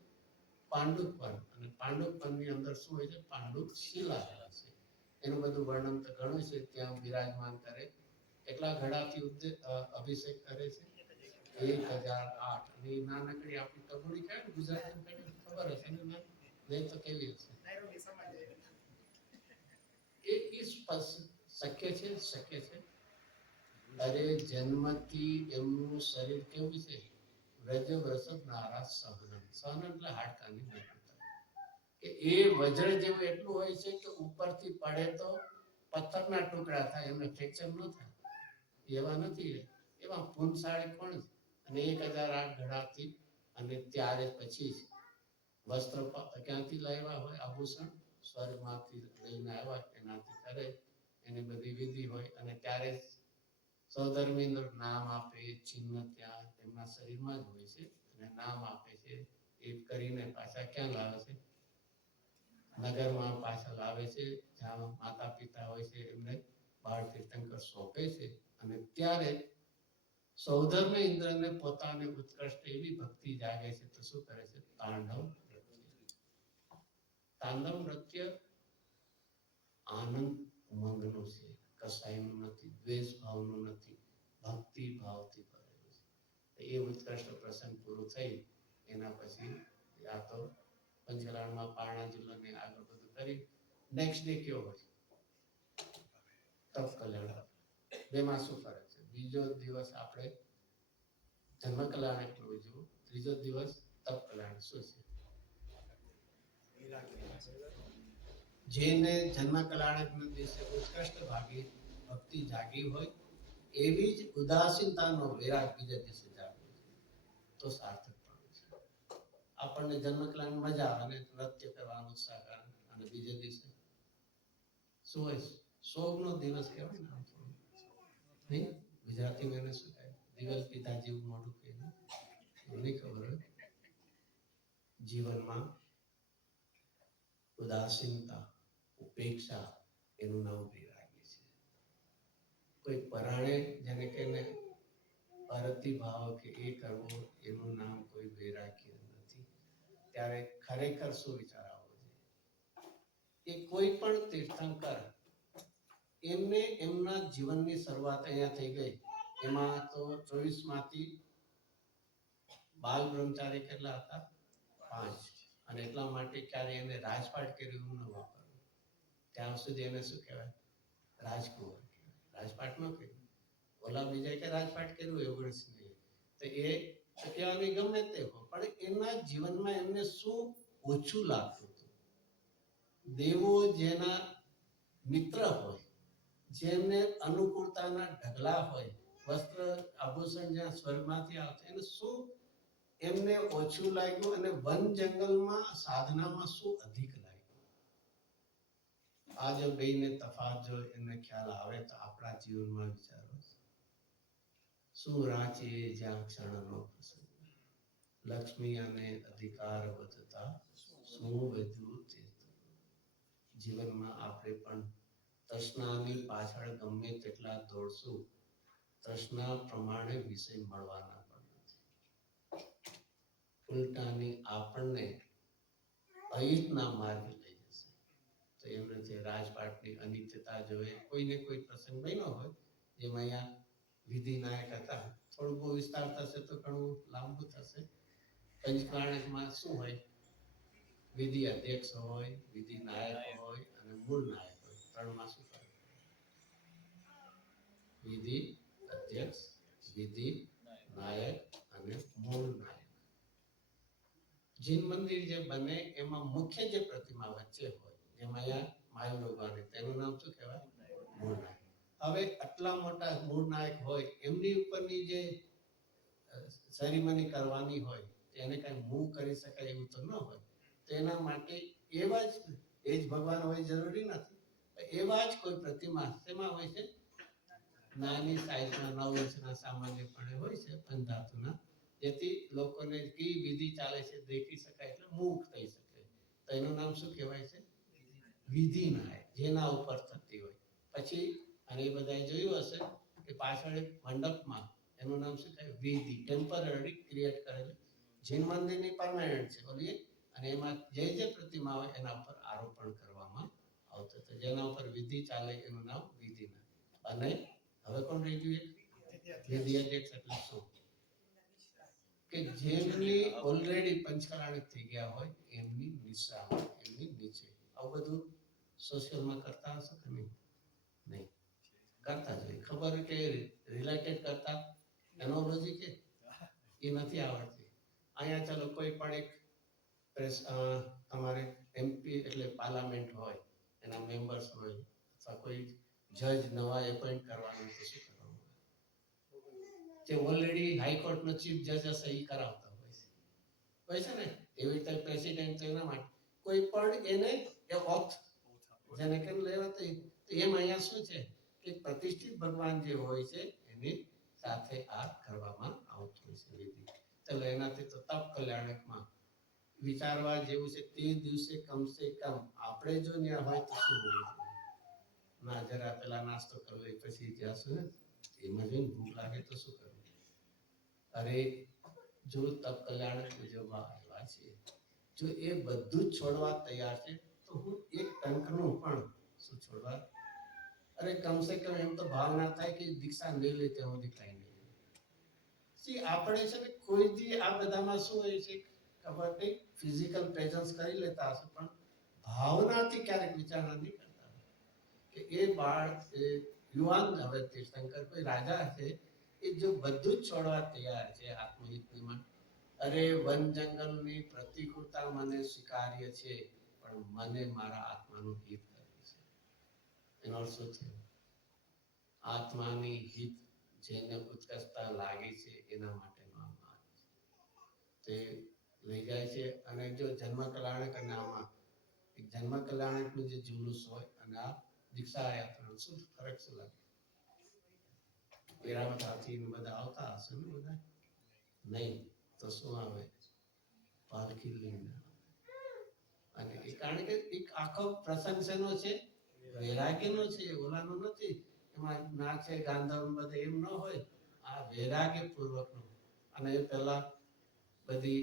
પાંડુક વન. અને પાંડુક વનની અંદર શું હોય છે, પાંડુક શિલા છે. એનું બધું વર્ણન તો ઘણું છે. ત્યાં બિરાજમાન કરે, કેટલા ઘડાથી અભિષેક કરે છે, 1008. અને એ નાનકડી આપણી તબોડી કહે ને ગુજરાતી ખબર હશે ને, નહીં તો કેવી હશે એ શક્ય છે, શક્ય છે. અરે જન્મથી એમનું શરીર કેવું છે, વ્રજ વ્રસદ નારા સહનમ. સહન એટલે હાડકાની મજબૂતાઈ. કે એ વજ્ર જેવું એટલું હોય છે કે ઉપરથી પડે તો પથ્થરના ટુકડા થાય, એમને ફ્રેક્ચર ન થાય. એવા નથી, એવા પૂંછાળી કોણ છે. અને 1008 ઘડાથી. અને ત્યારે પછી વસ્ત્ર ક્યાંથી લાવ્યા હોય, આભૂષણ સ્વર્ગમાંથી લઈને આવ્યા, એનાથી કરે એની બધી વિધિ હોય. અને ત્યારે સૌધર્મીનું નામ આપે, ચિહ્ન ત્યાં તેમના શરીરમાં જ હોય છે અને નામ આપે છે. એ કરીને પાછા ક્યાં લાવે છે, નગરમાં પાછા લાવે છે, જ્યાં માતા પિતા હોય છે એમને બાળ તીર્થંકર સોંપે છે. અને ત્યારે સૌધર્મ ઇન્દ્રને પોતાને ઉત્કૃષ્ટ એવી ભક્તિ જાગે છે તો શું કરે છે, તાંડવ નૃત્ય. તાંડવ નૃત્ય આનંદ ઉમંગનું છે, કસાયનું નથી, દ્વેષ ભાવનું નથી, ભક્તિ ભાવથી ભરેલું છે. એ ઉત્કૃષ્ટ પ્રસંગ પૂરો થઈ એના પછી આ તો પંચકલાણમાં પારણા જિલ્લાને આગળ બધું કરી. નેક્સ્ટ ડે કયો હોય, તપ કલ્યાણ. બેમાં શું ફરક છે? બીજો દિવસ આપણે જન્મ કલ્યાણ એટલું ઉજવું, ત્રીજો દિવસ તપ કલ્યાણ. શું છે? જેને જન્મ કલ્યાણકના દિવસે ઉત્કૃષ્ટ ભાગી ભક્તિ જાગી હોય એવી જ ઉદાસીનતાનો વિરાગ બીજા દિવસે જાગ્યો તો સાર્થક પણ છે. આપણને જન્મ કલ્યાણ મજા અને નૃત્ય કરવાનું ઉત્સાહ અને બીજે દિવસે શું હોય, શોકનો દિવસ કહેવાય ને. નહીં, ગુજરાતીમાં એને શું કહે, દિવસ પિતા જેવું મોઢું કહીને નહીં ખબર હોય. જીવનમાં ઉદાસીનતા, ઉપેક્ષા એનું નામ વૈરાગ્ય છે. કોઈ પરાણે જેને કહીને પરતિભાવ કે એ કરવો એનું નામ કોઈ વૈરાગ્ય નથી. ત્યારે ખરેખર શું વિચાર આવવો જોઈએ કે કોઈ પણ તીર્થંકર એમને એમના જીવનની શરૂઆત અહીંયા થઈ ગઈ. એમાં તો 24માંથી બાલ બ્રહ્મચારી કેટલા હતા, 5. અને એટલા માટે ક્યારે એને રાજપાટ કર્યું ન વાપરવું. ત્યાં સુધી એને શું કહેવાય, રાજકુંવર કહેવાય, રાજપાટ ન કર્યું. ઓલા બીજા કે રાજપાટ કર્યું એવું નહીં. તો એ કહેવાની ગમે તે હોય, પણ એના જીવનમાં એમને શું ઓછું લાગતું હતું. દેવો જેના મિત્ર હોય, જેમને અનુકૂળતાના ઢગલા હોય, વસ્ત્ર આભૂષણ જ્યાં સ્વર્ગમાંથી આવતા, એને શું એમને ઓછું લાગ્યું અને વન જંગલમાં સાધનામાં શું અધિક લાગ્યું. આ જો બેને તફાત જો એમને ખ્યાલ આવે તો આપણા જીવનમાં વિચારો શું રાંચીએ જ્યાં ક્ષણનો પ્રસંગ, લક્ષ્મી અને અધિકાર વધતા શું વધ્યું તે. જીવનમાં આપણે પણ તૃષ્ણાની પાછળ ગમે તેટલા દોડશું, તૃષ્ણા પ્રમાણે વિષય મળવાના પણ નથી. ઉલટાની આપણને અહિતના માર્ગે લઈ જશે. તો એમને જે રાજપાટની અનિત્યતા જોઈએ, કોઈને કોઈ પ્રસંગ બન્યો હોય જેમાં અહીંયા વિધિ નાયક હતા, થોડું બહુ વિસ્તાર થશે તો ઘણું લાંબુ થશે. પંચકારણમાં શું હોય? વિધિ અધ્યક્ષ હોય, વિધિ નાયક હોય અને મૂળ નાયક હોય. ત્રણમાં શું ફરક? વિધિ અધ્યક્ષ, વિધિ નાયક અને મૂળ નાયક. જીન મંદિર જે બને એમાં મુખ્ય જે પ્રતિમા વચ્ચે હોય, જેમાં અહીંયા મહાવીર ભગવાન, તેનું નામ શું કહેવાય? મૂળ નાયક. હવે આટલા મોટા મૂળ નાયક હોય, એમની ઉપરની જે સેરેમની કરવાની હોય, એને કઈ મૂવ કરી શકાય એવું તો ન હોય. તેના માટે એવા જ, એ જ ભગવાન હોય જરૂરી નથી, એવા જ કોઈ પ્રતિમા શેમાં હોય છે? નાની સાઈઝમાં 9 ઇંચના સામાન્યપણે હોય છે પંચધાતુના, જેથી લોકોને કઈ વિધિ ચાલે છે દેખી શકાય, એટલે મૂવ થઈ શકે. તો એનું નામ શું કહેવાય છે? વિધિ નાયક, જેના ઉપર થતી હોય. પછી અને એ બધાએ જોયું હશે કે પાછળ એક મંડપમાં એનું નામ શું થાય? વિધિ, ટેમ્પરરી ક્રિએટ કરેલી. જૈન મંદિરની પરમાનન્ટ છે બોલીએ, અને એમાં જે જે પ્રતિમા હોય એના ઉપર આરોપણ કરવામાં આવતો હતો. જેના ઉપર વિધિ ચાલે એનું નામ વિધિ નાયક. અને હવે કોણ રહી ગયું? વિધિ અધ્યક્ષ એટલે શું? કે જેમની ઓલરેડી પંચકલાણિક થઈ ગયા હોય એમની નિશા હોય, એમની નીચે. આવું બધું સોશિયલમાં કરતા હશો કે નહીં? નહીં કરતા જોઈએ. ખબર કે રિલેટેડ કરતા એનોલોજી કે એ નથી આવડતી. અહીંયા ચાલો કોઈ પણ એક તમારે એમપી એટલે પાર્લામેન્ટ હોય, એના મેમ્બર્સ હોય, અથવા કોઈ જજ નવા એપોઇન્ટ કરવાનું તો શું કરવાનું? જે ઓલરેડી હાઈકોર્ટનો ચીફ જજ હશે એ કરાવતા હોય છે ને. એવી રીતે પ્રેસિડેન્ટ એના માટે કોઈ પણ એને ઓથ જેને કેમ લેવાતી, તો એમ અહીંયા શું છે કે પ્રતિષ્ઠિત ભગવાન જે હોય છે એની સાથે આ કરવામાં આવતું હોય છે વિધિ. ચાલો એનાથી તો તપ કલ્યાણકમાં વિચારવા જેવું છે. તે દિવસે કમસે કમ આપણે જો ત્યાં હોય તો શું હોવું જોઈએ? ના જરા પેલા નાસ્તો કરવો, પછી જશું ને એમાં જોઈને ભૂખ લાગે તો શું કરવું? અરે જો તપ કલ્યાણક ઉજવવા આવ્યા છે, જો એ બધું જ છોડવા તૈયાર છે, તો હું એક ટંકનું પણ શું છોડવા? અરે કમસે કમ એમ તો ભાવના થાય કે દીક્ષા નહીં લે ત્યાં સુધી કઈ નહીં. આપણે છે ને કોઈ દી આ બધામાં શું હોય છે ખબર નહીં, ફિઝિકલ પ્રેઝન્સ કરી લેતા હશે, પણ ભાવનાથી ક્યારેક વિચારણા નહીં કરતા કે એ બાળ, એ યુવાન, હવે તીર્થંકર કોઈ રાજા છે, એ જો બધું જ છોડવા તૈયાર છે આત્મહિતની માટે. અરે વન જંગલની પ્રતિકૂળતા મને સ્વીકાર્ય છે, પણ મને મારા આત્માનું હિત કરવું છે. એનો અર્થ શું છે? આત્માની હિત જેને ઉત્કર્ષતા લાગે છે એના માટેનો આ માર્ગ છે. તે લઈ જાય છે. અને જો જન્મ કલ્યાણક અને આમાં એક જન્મ કલ્યાણકનું જે જુલુસ હોય અને આ દીક્ષા યાત્રા, શું ફરક શું લાગે? એરાવત હાથી બધા આવતા હશે ને બધા? નહીં તો શું આવે? પાલખી લઈને. અને એ કારણ કે એક આખો પ્રસંગ શેનો છે? વૈરાગ્યનો છે, ઓલાનો નથી. એમાં ના છે ગાંધર્વ બધે એમ ન હોય. આ વૈરાગ્ય પૂર્વકનો. અને એ પહેલા બધી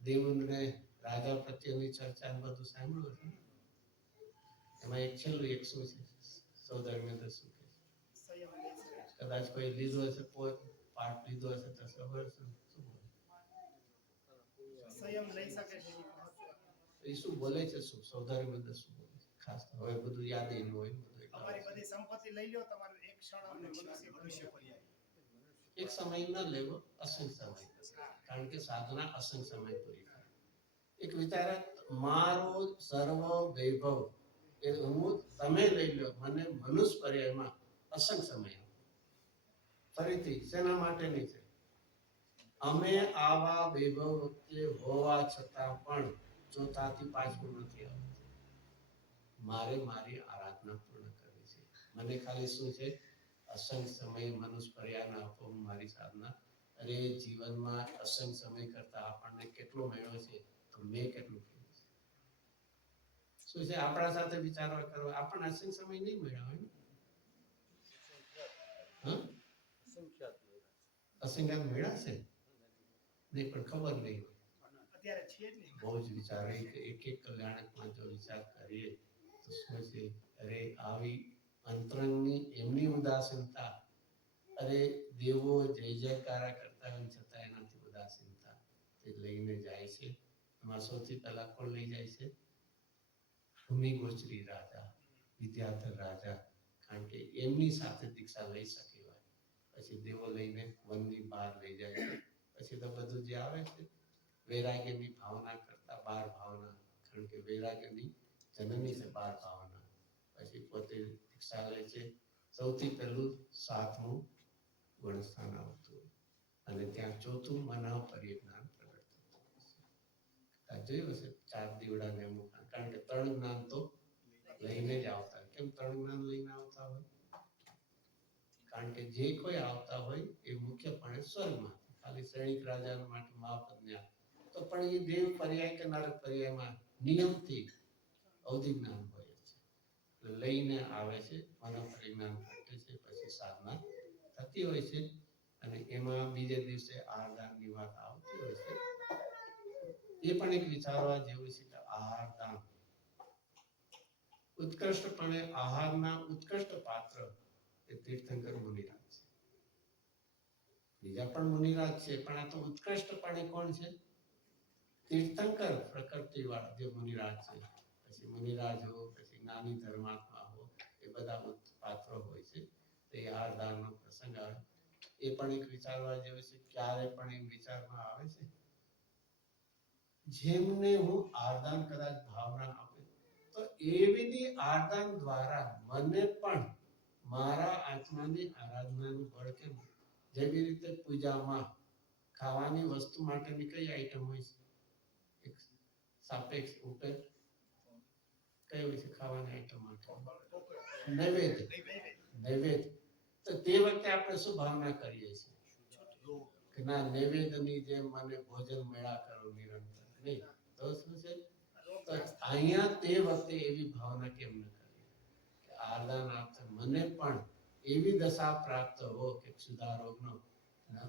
દેવને રાજા પ્રત્યેની ચર્ચા બધું સાંભળ્યું હતું. એમાં એક છેલ્લું એક શું છે? સૌધર્મેન્દ્ર શું કહે છે? કદાચ કોઈ લીધો હશે, પાઠ લીધો હશે તો ખબર છે શું બોલે? સંયમ લઈ શકે છે. એ શું બોલે છે? શું સૌધર્મેન્દ્ર શું બોલે છે? ખાસ તો હવે બધું યાદ ન હોય બધું. તમારી બધી સંપત્તિ લઈ લો, તમારે એક ક્ષણ અમને મનુષ્ય પર્યાય. એક સમય ન લેવો, અસંગ સમય. કારણ કે સાધના અસંગ સમય પૂરી થાય. એક વિચાર, મારો સર્વ વૈભવ એ હું તમે લઈ લો, મને મનુષ્ય પર્યાયમાં અસંગ સમય. ફરીથી શેના માટેની છે? અમે આવા વૈભવ વચ્ચે હોવા છતાં પણ ચોથાથી પાંચમું નથી આવતું. મારે મારી આરાધના પૂર્ણ કરવી છે. મને ખાલી શું છે? અસંગ સમય મનુષ્ય પર્યાયના આપો મારી સાધના. અરે જીવનમાં અસંગ સમય કરતા આપણને કેટલો મેળવ્યો છે, તો મેં કેટલું કર્યું છે? શું છે? આપણા સાથે વિચારવા કરો. આપણને અસંગ સમય નહીં મળ્યો હોય. અસંખ્યાત મેળા છે નહીં, પણ ખબર નહીં હોય. અત્યારે છીએ જ નહીં. બહુ જ વિચારે કે એક કલ્યાણકમાં જો વિચાર કરીએ તો શું છે, અરે આવી અંતરંગની એમની ઉદાસીનતા, અરે દેવો જય જયકારા કરતા હોય છતાં એનાથી ઉદાસીનતા તે લઈને જાય છે. એમાં સૌથી પહેલા કોણ લઈ જાય છે? ભૂમિગોચરી રાજા, વિદ્યાધર રાજા, કારણ કે એમની સાથે દીક્ષા લઈ શકે હોય. પછી દેવો લઈને વનની બહાર લઈ જાય છે. પછી તો બધું જે આવે છે વૈરાગ્યની ભાવના કરતા બાર ભાવના, કારણ કે વૈરાગ્યની જનની છે બાર ભાવના. પછી પોતે દીક્ષા લે છે. સૌથી પહેલું 7મું ગુણસ્થાન આવતું અને ત્યાં 4થું મનઃ પરિજ્ઞાન પ્રગટ થતું. આ જોયું હશે 4 દીવડાને અમુક, કારણ કે 3 જ્ઞાન તો લઈને જ આવતા. કેમ 3 જ્ઞાન લઈને આવતા હોય? કારણ કે જે કોઈ આવતા હોય એ મુખ્યપણે સ્વર્ગમાં, ખાલી શ્રેણિક રાજા માટે મહાપદ જ્ઞાન તો પણ એ દેવ પર્યાય કે નરક પર્યાયમાં નિયમથી અવધિ જ્ઞાન હોય છે. એટલે લઈને આવે છે, મનઃ પરિજ્ઞાન ઘટે છે, પછી સાધના થતી હોય છે અને એમાં બીજે દિવસે આહારદાનની વાત આવતી હોય છે. એ પણ એક વિચારવા જેવું છે કે આહારદાન ઉત્કૃષ્ટપણે આહારના ઉત્કૃષ્ટ પાત્ર એ તીર્થંકર મુનિરાજ છે. બીજા પણ મુનિરાજ છે, પણ આ તો ઉત્કૃષ્ટપણે કોણ છે? તીર્થંકર પ્રકૃતિવાળા જે મુનિરાજ છે. પછી મુનિરાજ હો, પછી જ્ઞાની ધર્માત્મા હો, એ બધા પાત્રો હોય છે. તે આહારદાનનો પ્રસંગ આવે એ પણ એક વિચારવા જેવું છે. ક્યારે પણ એ વિચારમાં આવે છે જેમને હું આહારદાન કદાચ ભાવના આપે તો એવી આહારદાન દ્વારા મને પણ મારા આત્માની આરાધનાનું બળ કેમ, જેવી રીતે પૂજામાં ખાવાની વસ્તુ માટેની કઈ આઈટમ હોય છે? એક સાપેક્ષ ઉપર કઈ હોય છે ખાવાની આઈટમ માટે? નૈવેદ્ય. નૈવેદ્ય. તો તે વખતે આપણે શું ભાવના કરીએ છીએ કે ના નૈવેદ્યની જેમ મને ભોજન મેળા કરો નિરંતર, નહીં તો શું છે? તો અહીંયા તે વખતે એવી ભાવના કેમ ન કરીએ કે આહારદાન આપતા મને પણ એવી દશા પ્રાપ્ત હો કે સુધારોગનો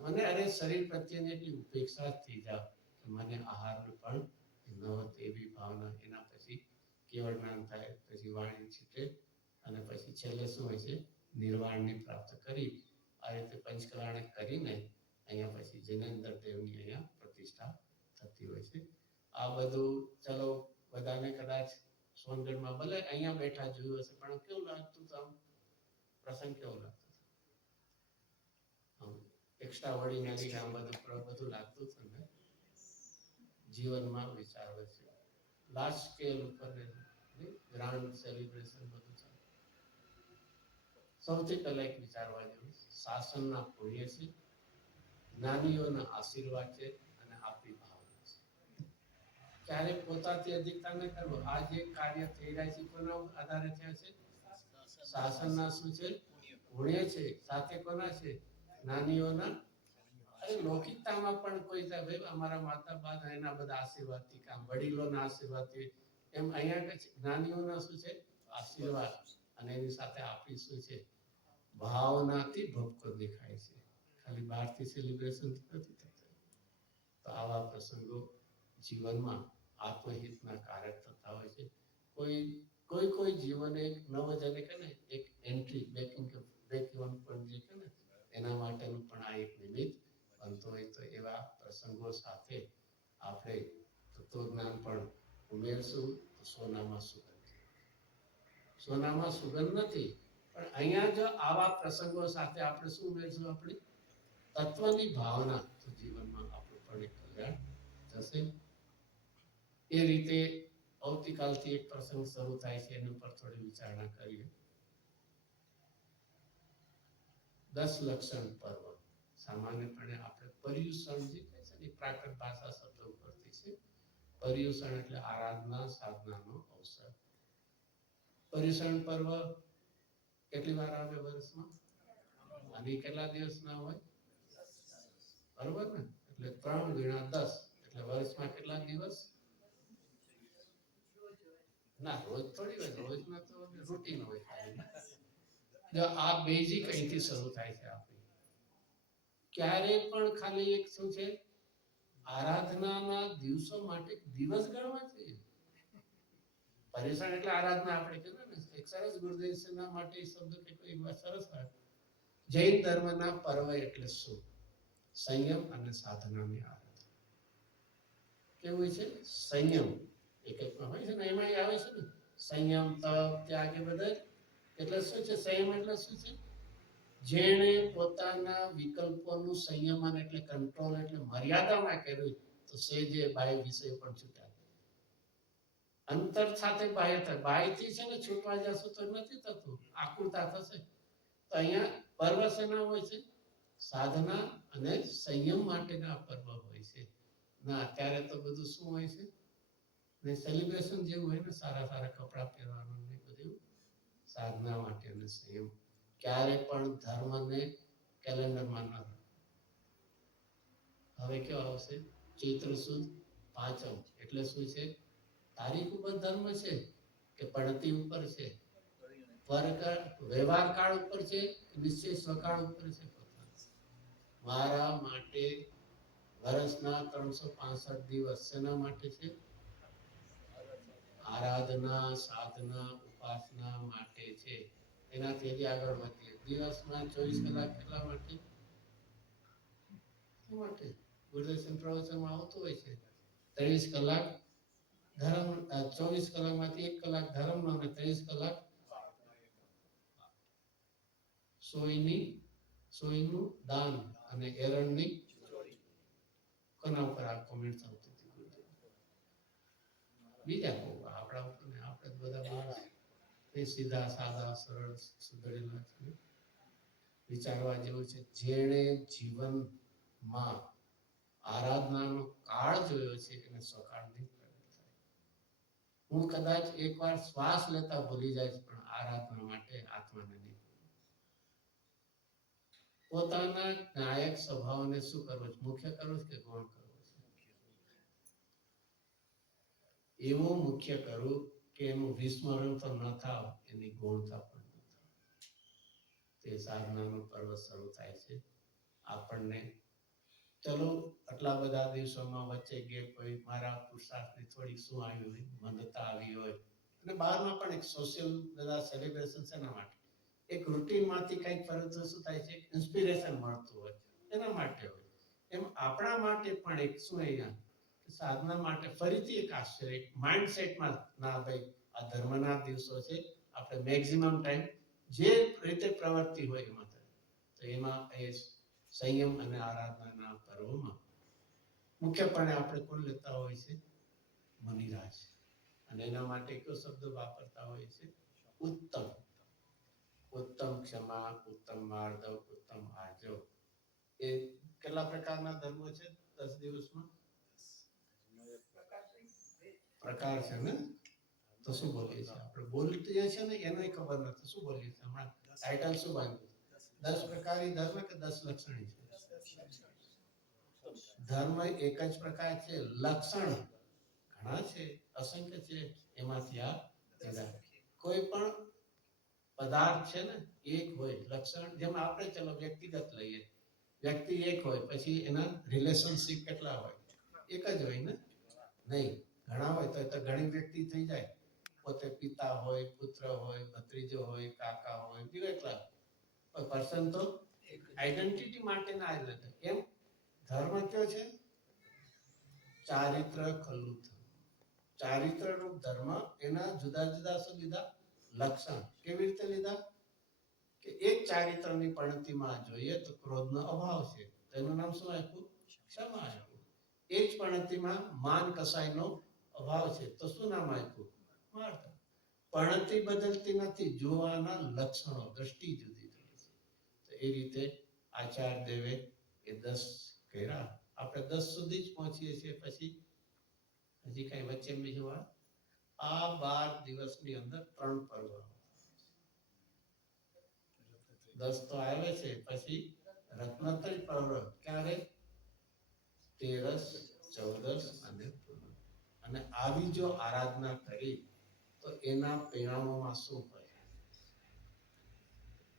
મને અરે શરીર પ્રત્યેની એટલી ઉપેક્ષા થઈ જાવ કે મને આહારનું પણ નવત એવી ભાવના. એના પછી કેવળ જ્ઞાન થાય, પછી વાણી છૂટે અને પછી છેલ્લે શું હોય છે? નિર્વાણની પ્રાપ્ત કરી. આ રીતે પંચકલાણક કરીને અહીંયા પછી જૈનેન્દ્ર દેવની અહીંયા પ્રતિષ્ઠા થતી હોય છે. આ બધું ચલો બધાને કદાચ સોનગઢમાં ભલે અહીંયા બેઠા જોયું હશે, પણ કેવું લાગતું હતું? આમ પ્રસંગ કેવો લાગતો હતો? એક્સ્ટ્રા ઓર્ડિનરી આમ બધું લાગતું હતું ને? જીવનમાં વિચારો છે લાર્જ સ્કેલ ઉપર ગ્રાન્ડ સેલિબ્રેશન બધું છે. સૌથી પહેલા એક વિચારવા જેવું શાસનના પુણ્ય છે, જ્ઞાનીઓના આશીર્વાદ છે અને આપણી ભાવના છે. ક્યારે પોતાથી અધિકતા ન કરવો. આ જે કાર્ય થઈ રહ્યા છે કોના આધારે થયા છે? શાસનના શું છે? પુણ્ય છે. સાથે કોના છે? જ્ઞાનીઓના. અરે લૌકિકતામાં પણ કોઈ ભાઈ અમારા માતા બાદ એના બધા આશીર્વાદથી કામ, વડીલોના આશીર્વાદથી, એમ અહીંયા જ્ઞાનીઓના શું છે? આશીર્વાદ. અને એની સાથે આપણી શું છે? ભાવનાથી ભક્તો દેખાય છે, ખાલી બહારથી સેલિબ્રેશન નથી થતું. તો આવા પ્રસંગો જીવનમાં આત્મહિતના કારક થતા હોય છે. કોઈ જીવને એક નવ જને કે ને એક એન્ટ્રી બેક પણ જે કે ને એના માટેનું પણ આ એક નિમિત્ત બનતો હોય. તો એવા પ્રસંગો સાથે આપણે તત્વજ્ઞાન પણ ઉમેરશું તો સોનામાં સુગંધ. સોનામાં સુગંધ નથી, પણ અહીંયા જો આવા પ્રસંગો સાથે આપણે શું ઉમેરશું? આપણી તત્વની ભાવના, તો જીવનમાં આપણું પણ એક કલ્યાણ થશે. એ રીતે આવતીકાલથી એક પ્રસંગ શરૂ થાય છે, એની ઉપર થોડી વિચારણા કરીએ. 10 લક્ષણ પર્વ. સામાન્યપણે આપણે પર્યુષણ જે કહે છે ને પ્રાકૃત ભાષા શબ્દ ઉપરથી છે. પર્યુષણ એટલે આરાધના સાધનાનો અવસર. પર્યુષણ પર્વ કેટલી વાર આવે વર્ષમાં? અને કેટલા દિવસના હોય? બરોબર ને? એટલે 3 × 10 એટલે વર્ષમાં કેટલા દિવસ? ના રોજ થોડી હોય, રોજના તો રૂટીન હોય ખાલી. જો આ બેઝિક અહીંથી શરૂ થાય છે આપણી. ક્યારે પણ ખાલી એક શું છે? આરાધનાના દિવસો માટે દિવસ ગણવા છે. પર્યુષણ એટલે આરાધના આપણે કીધું ને, એક સરસ ગુરુદેવના માટે શબ્દ કેટલો એક વાર સરસ વાત. જૈન ધર્મના પર્વ એટલે શું? સંયમ અને સાધનાની આરાધના. કેવું હોય છે? સંયમ એક એકમાં હોય છે ને, એમાં આવે છે ને સંયમ, તપ, ત્યાગ એ બધા. એટલે શું છે સંયમ? એટલે શું છે? જેણે પોતાના વિકલ્પોનું સંયમન એટલે કંટ્રોલ એટલે મર્યાદામાં કર્યું, તો સેજે બાહ્ય વિષય પણ છૂટ્યા. અંતર સાથે બાહ્ય થાય. બાહ્યથી છે ને છૂટવા જશો તો નથી થતું, આકુરતા થશે. તો અહીંયા પર્વ શેના હોય છે? સાધના અને સંયમ માટેના પર્વ હોય છે. ના અત્યારે તો બધું શું હોય છે ને, સેલિબ્રેશન જેવું હોય ને, સારા સારા કપડાં પહેરવાનું ને બધું સાધના માટે અને સંયમ. ક્યારે પણ ધર્મને કેલેન્ડરમાં ન રાખો. હવે કયો આવશે? ચૈત્ર સુદ પાંચમ એટલે શું છે? તારીખ ઉપર ધર્મ છે કે પણતી ઉપર છે? વ્યવહાર કાળ ઉપર છે કે નિશ્ચય સ્વકાળ ઉપર છે? મારા માટે વર્ષના 365 દિવસ શેના માટે છે? આરાધના, સાધના, ઉપાસના માટે છે. એનાથી હજી આગળ વધીએ. દિવસમાં 24 કલાક કેટલા માટે? શું માટે? ગુરુદર્શન પ્રવચનમાં આવતું હોય છે 23 કલાક ધર્મ, 24 કલાકમાંથી 1 કલાક ધર્મનો અને 23 કલાક સોયનું દાન અને એરણની. કોના ઉપર આ કોમેન્ટ આવતી હતી? બીજા કોઈ આપણા ઉપર ને, આપણે બધા એ સીધા સાદા સરળ સુધરેલા છે. વિચારવા જેવું છે. જેણે જીવનમાં આરાધનાનો કાળ જોયો છે એને સ્વકાળ નહીં પ્રગટ થાય. હું કદાચ એકવાર શ્વાસ લેતા ભૂલી જાય, પણ આરાધના માટે આત્માને નહીં. પોતાના નાયક સ્વભાવને શું કરવો છે? મુખ્ય કરવો છે કે ગૌણ કરવો છે? એવો મુખ્ય કરવું કે એનું વિસ્મરણ તો ન થાવ, એની ગૌણતા પણ ન થાય. તે સાધનાનો પર્વ શરૂ થાય છે. આપણને ચલો આટલા બધા દિવસોમાં વચ્ચે ગેપ હોય, મારા પુરુષાર્થની થોડી શું આવી હોય, મંદતા આવી હોય, અને બહારમાં પણ એક સોશિયલ બધા સેલિબ્રેશન શેના માટે? એક રૂટીનમાંથી કંઈક ફરક શું થાય છે? ઇન્સ્પિરેશન મળતું હોય, એના માટે હોય. એમ આપણા માટે પણ એક શું અહીંયા સાધના માટે ફરીથી એક આશ્ચર્ય, એક માઇન્ડસેટમાં, ના ભાઈ આ ધર્મના દિવસો છે, આપણે મેક્સિમમ ટાઈમ જે રીતે પ્રવૃત્તિ હોય એમાં થાય. તો એમાં એ સંયમ અને આરાધનાના પર્વમાં મુખ્યપણે આપણે કોણ લેતા હોય છે? મુનિરાજ. અને એના માટે કયો શબ્દ વાપરતા હોય છે? ઉત્તમ. ઉત્તમ ક્ષમા, ઉત્તમ માર્દવ, ઉત્તમ આર્જવ. એ કેટલા પ્રકારના ધર્મો છે 10 દિવસમાં? પ્રકાર છે ને? તો શું બોલીએ છીએ આપણે? બોલતી છે ને એનો ખબર નથી શું બોલીએ છીએ. હમણાં ટાઇટલ શું બાંધ્યું? 10 પ્રકારી ધર્મ કે 10 લક્ષણી છે? ધર્મ એક જ પ્રકાર છે, લક્ષણ ઘણા છે, અસંખ્ય છે. એમાંથી આ કોઈ પણ પદાર્થ છે ને એક હોય લક્ષણ. જેમ આપણે ચલો વ્યક્તિગત લઈએ, વ્યક્તિ એક હોય, પછી એના રિલેશનશિપ કેટલા હોય? એક જ હોય ને? નહીં, ઘણા હોય તો ઘણી વ્યક્તિ થઈ જાય. પોતે પિતા હોય, પુત્ર હોય, ભત્રીજો હોય, કાકા હોય, બીજા કેટલા પર્સન તો આઈડેન્ટિટી માટેના આવેલા. એમ ધર્મ કયો છે? ચારિત્ર ખલું. ચારિત્ર રૂપ ધર્મ. એના જુદા જુદા શું લીધા? લક્ષણ. કેવી રીતે લીધા? કે એક ચારિત્રની પણતિમાં જોઈએ તો ક્રોધનો અભાવ છે, તેનું નામ શું આપ્યું? ક્ષમા આપ્યું. એ જ પણતિમાં માન કસાયનો અભાવ છે, તો શું નામ આપ્યું? માર્દવ. પણતિ બદલતી નથી, જોવાના લક્ષણો, દ્રષ્ટિ જુદી જુદી છે. તો એ રીતે આચાર્ય દેવે એ 10 કર્યા. આપણે 10 સુધી જ પહોંચીએ છીએ, પછી હજી કઈ વચ્ચે બીજું આ 12 દિવસની અંદર 3 પર્વ. 10 તો આવે છે, પછી રત્નત્રય પર્વ ક્યારે? 13, 14 અને 15. અને આવી જો આરાધના કરી તો એના પરિણામોમાં શું હોય?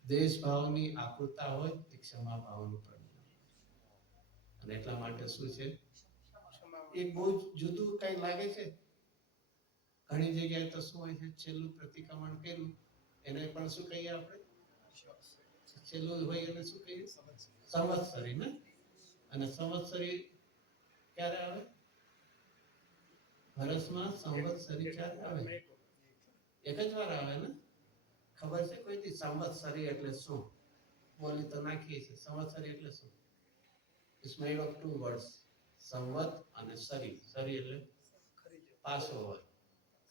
દેશ ભાવની આકૃતા હોય, ક્ષમા ભાવનું પરિણામ. અને એટલા માટે શું છે? એ બહુ જુદું કઈ લાગે છે. ઘણી જગ્યાએ તો શું હોય છે, છેલ્લું પ્રતિક્રમણ કર્યું એને પણ શું કહીએ આપણે? છેલ્લું હોય એને શું કહીએ? સંવત્સરી ને. અને સંવત્સરી ક્યારે આવે? વર્ષમાં સંવત્સરી ક્યારે આવે? એક જ વાર આવે ને. ખબર છે કોઈથી સંવત્સરી એટલે શું? બોલી તો નાખીએ છીએ. સંવત્સરી એટલે શું? It's made of two words, સંવત અને સરી. સરી એટલે પાસો હોય,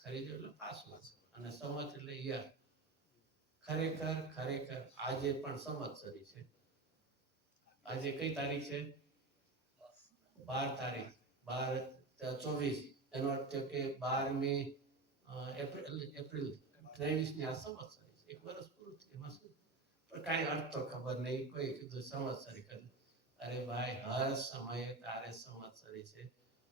ખરીજો એટલે પાસો, અને સંવત એટલે યર. ખરેખર આજે પણ સંવત્સરી છે. આજે કઈ તારીખ છે? 12 તારીખ, 12/24. એનો અર્થ છે કે 12મી એપ્રિલ 23ની આ સંવત્સરી છે. એક વર્ષ પૂરું થયું. એમાં શું? પણ કાંઈ અર્થ તો ખબર નહીં. કોઈ કીધું સંવત્સરી કર્યું. અરે ભાઈ, હર સમયે તારે સંવત્સરી છે.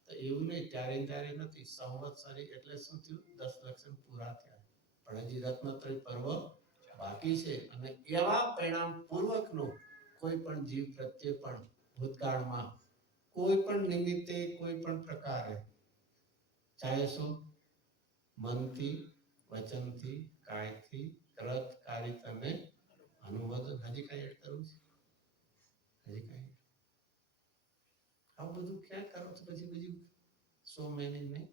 તો એવું નહીં, ત્યારે નથી. સંવત્સરી એટલે શું થયું? 10 લક્ષણ પૂરા થયા, પણ હજી રત્નત્રય પર્વ બાકી છે. અને એવા પરિણામ પૂર્વકનું કોઈ પણ જીવ પ્રત્યે પણ ભૂતકાળમાં કોઈ પણ નિમિત્તે, કોઈ પણ પ્રકારે, ચાહે શું, મનથી, વચનથી, કાયથી, ક્રત, કારિત અને અનુમોદન. હજી કઈ એડ કરવું છે? હજી કઈ? આ બધું ક્યાં કરો તો પછી બીજું સો મેની નહીં.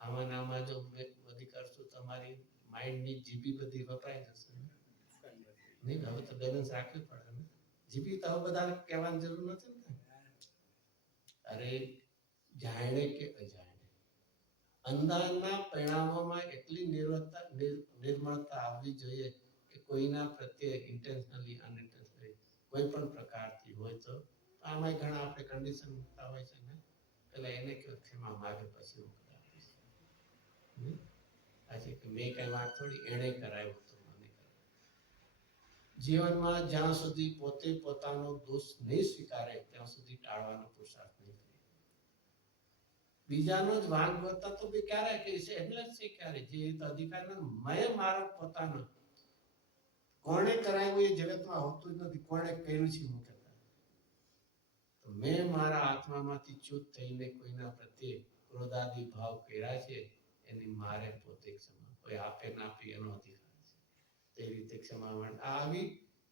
આમાં જો બધી કરશું, તમારી માઇન્ડની જીબી બધી વપરાઈ જશે નહીં. હવે તો બેલેન્સ રાખવી પડે ને. જીબી તો હવે બધા કહેવાની જરૂર નથી ને. અરે જાણે કે અજાણે અંધારના પરિણામોમાં એટલી નિર્મળતા આવવી જોઈએ કે કોઈના પ્રત્યે ઇન્ટેન્શનલી અનઇન્ટેન્શનલી કોઈ પણ પ્રકારથી હોય તો આમાં ઘણા આપણે કન્ડિશન મૂકતા હોય છે ને. પેલા એને કયો ખેમા માગે પછી હું કરાવીશ. આજે કે મેં કઈ વાત થોડી એણે કરાવ્યું તો મને કરાવ્યું. જીવનમાં જ્યાં સુધી પોતે પોતાનો દોષ નહીં સ્વીકારે ત્યાં સુધી ટાળવાનો પુરુષાર્થ નહીં કરે. બીજાનો જ વાંક ગોતતા તો બી ક્યારે કહીશે? એટલે જ ક્યારે જે અધિકાર મેં મારો પોતાનો કોણે કરાવ્યું એ જગતમાં હોતું જ નથી. કોણે કર્યું છે હું કહેતા. તો મેં મારા આત્મામાંથી ચ્યુત થઈને કોઈના પ્રત્યે ક્રોધાદી ભાવ કર્યા છે, એની મારે પોતે ક્ષમા. કોઈ આપે ના આપે એનો અધિકાર છે. તે રીતે ક્ષમા માંડ આવી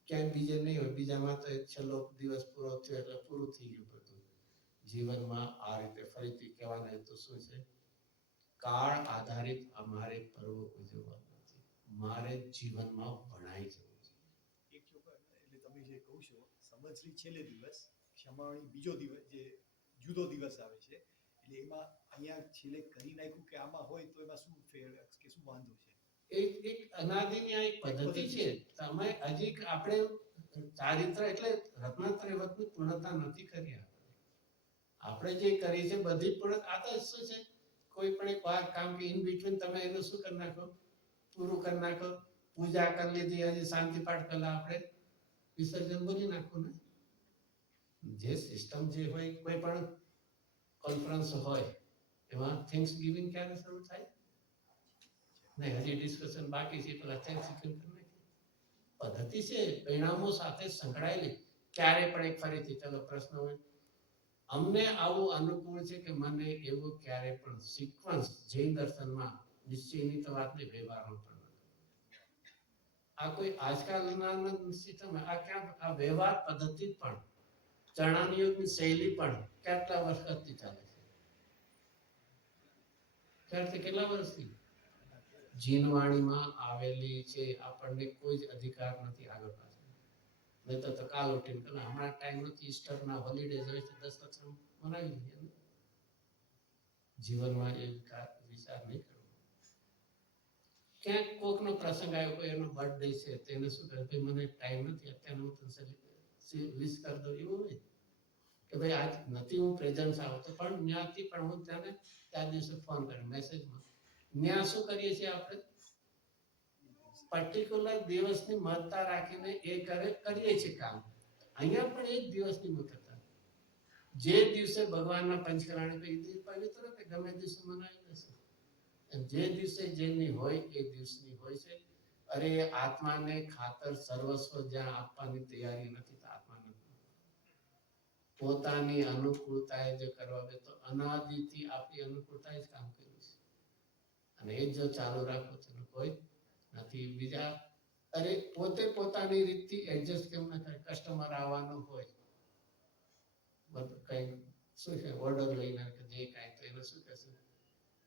ક્યાંય બીજે નહીં હોય. બીજામાં તો છેલ્લો દિવસ પૂરો થયો એટલે પૂરું થઈ ગયું બધું. જીવનમાં આ રીતે ફરીથી કહેવાના તો શું છે? કાળ આધારિત અમારે પર્વ ઉજવવા નથી. મારે જીવનમાં ભણાઈ જવું છે. એક એટલે તમે જે કહો છો, સંવત્સરી છેલ્લે દિવસ, ક્ષમાવણી બીજો દિવસ, જે જુદો દિવસ આવે છે, એટલે એમાં અહીંયા છેલ્લે કરી નાખ્યું કે આમાં હોય તો એમાં શું ફેર કે શું વાંધો છે? એક અનાદિની આ એક પદ્ધતિ છે. તમે હજી આપણે ચારિત્ર એટલે રત્નાત્રય વ્રતની પૂર્ણતા નથી કરી. આપણે જે કરી છે બધી પૂર્ણ. આ તો શું છે, કોઈ પણ એક વાર કામ કે ઇન બિટવીન તમે એનું શું કરી નાખો, પૂરું કરી નાખો. પૂજા કરી લીધી, હજી શાંતિ પાઠ પેલા આપણે વિસર્જન બોલી નાખો ને. જે સિસ્ટમ જે હોય, કોઈ પણ કોન્ફરન્સ હોય એમાં થેન્ક્સ ગિવિંગ ક્યારે શરૂ થાય? નહીં, હજી ડિસ્કશન બાકી છે. પેલા થેન્ક્સ ગિવિંગ કરી નાખીએ. પદ્ધતિ છે પરિણામો સાથે સંકળાયેલી. ક્યારે પણ એક ફરીથી ચલો પ્રશ્ન હોય, અમને આવું અનુકૂળ છે કે મને એવું ક્યારે પણ સિક્વન્સ જૈન દર્શનમાં નિશ્ચયની તો વાત નહીં, વ્યવહારનો પણ આ કોઈ આજકાલના સિસ્ટમ. આ ક્યાં આ વ્યવહાર પદ્ધતિ પણ ચરણાનિયોગની શૈલી પણ કેટલા વર્ષથી ચાલે છે? ક્યારથી? કેટલા વર્ષથી? જીનવાણીમાં આવેલી છે. આપણને કોઈ જ અધિકાર નથી આગળ પાછળ. નહીં તો કાલ ઉઠીને પેલા હમણાં ટાઈમ નથી, ઈસ્ટરના હોલિડેઝ હોય છે, 10 લક્ષણ મનાવી લઈએ. જીવનમાં એ વિચાર નહીં કરવો. ક્યાંક કોકનો પ્રસંગ આવ્યો, કોઈ એનો બર્થડે છે, તેને શું કરે, ભાઈ મને ટાઈમ નથી અત્યારે, હું તને વિશ કરી દઉં. એવું નહીં કે ભાઈ આજ નથી હું પ્રેઝન્સ આવતો, પણ ત્યાંથી પણ હું તેને ત્યાં દિવસે ફોન કર્યો મેસેજમાં. ત્યાં શું કરીએ છીએ આપણે? પર્ટિક્યુલર દિવસની મહત્તા રાખીને એ કરીએ છીએ કામ. અહીંયા પણ એક દિવસની મહત્તા. જે દિવસે ભગવાનના પંચકરાણી પવિત્ર કે ગમે દિવસે મનાવી લેશે. જે દિવસે જેની હોય એ દિવસની હોય છે. અરે આત્માને ખાતર સર્વસ્વ જ્યાં આપવાની તૈયારી નથી તો આત્મા નથી. પોતાની અનુકૂળતાએ જે કરવા બે તો અનાદિથી આપણી અનુકૂળતાએ જ કામ કર્યું છે અને એ જો ચાલુ રાખો તો કોઈ નથી. બીજા અરે પોતે પોતાની રીતથી એડજસ્ટ કેમ ન કરે? કસ્ટમર આવવાનો હોય બધું કઈ શું છે ઓર્ડર લઈને કે જે કાંઈ તો એને શું કહેશે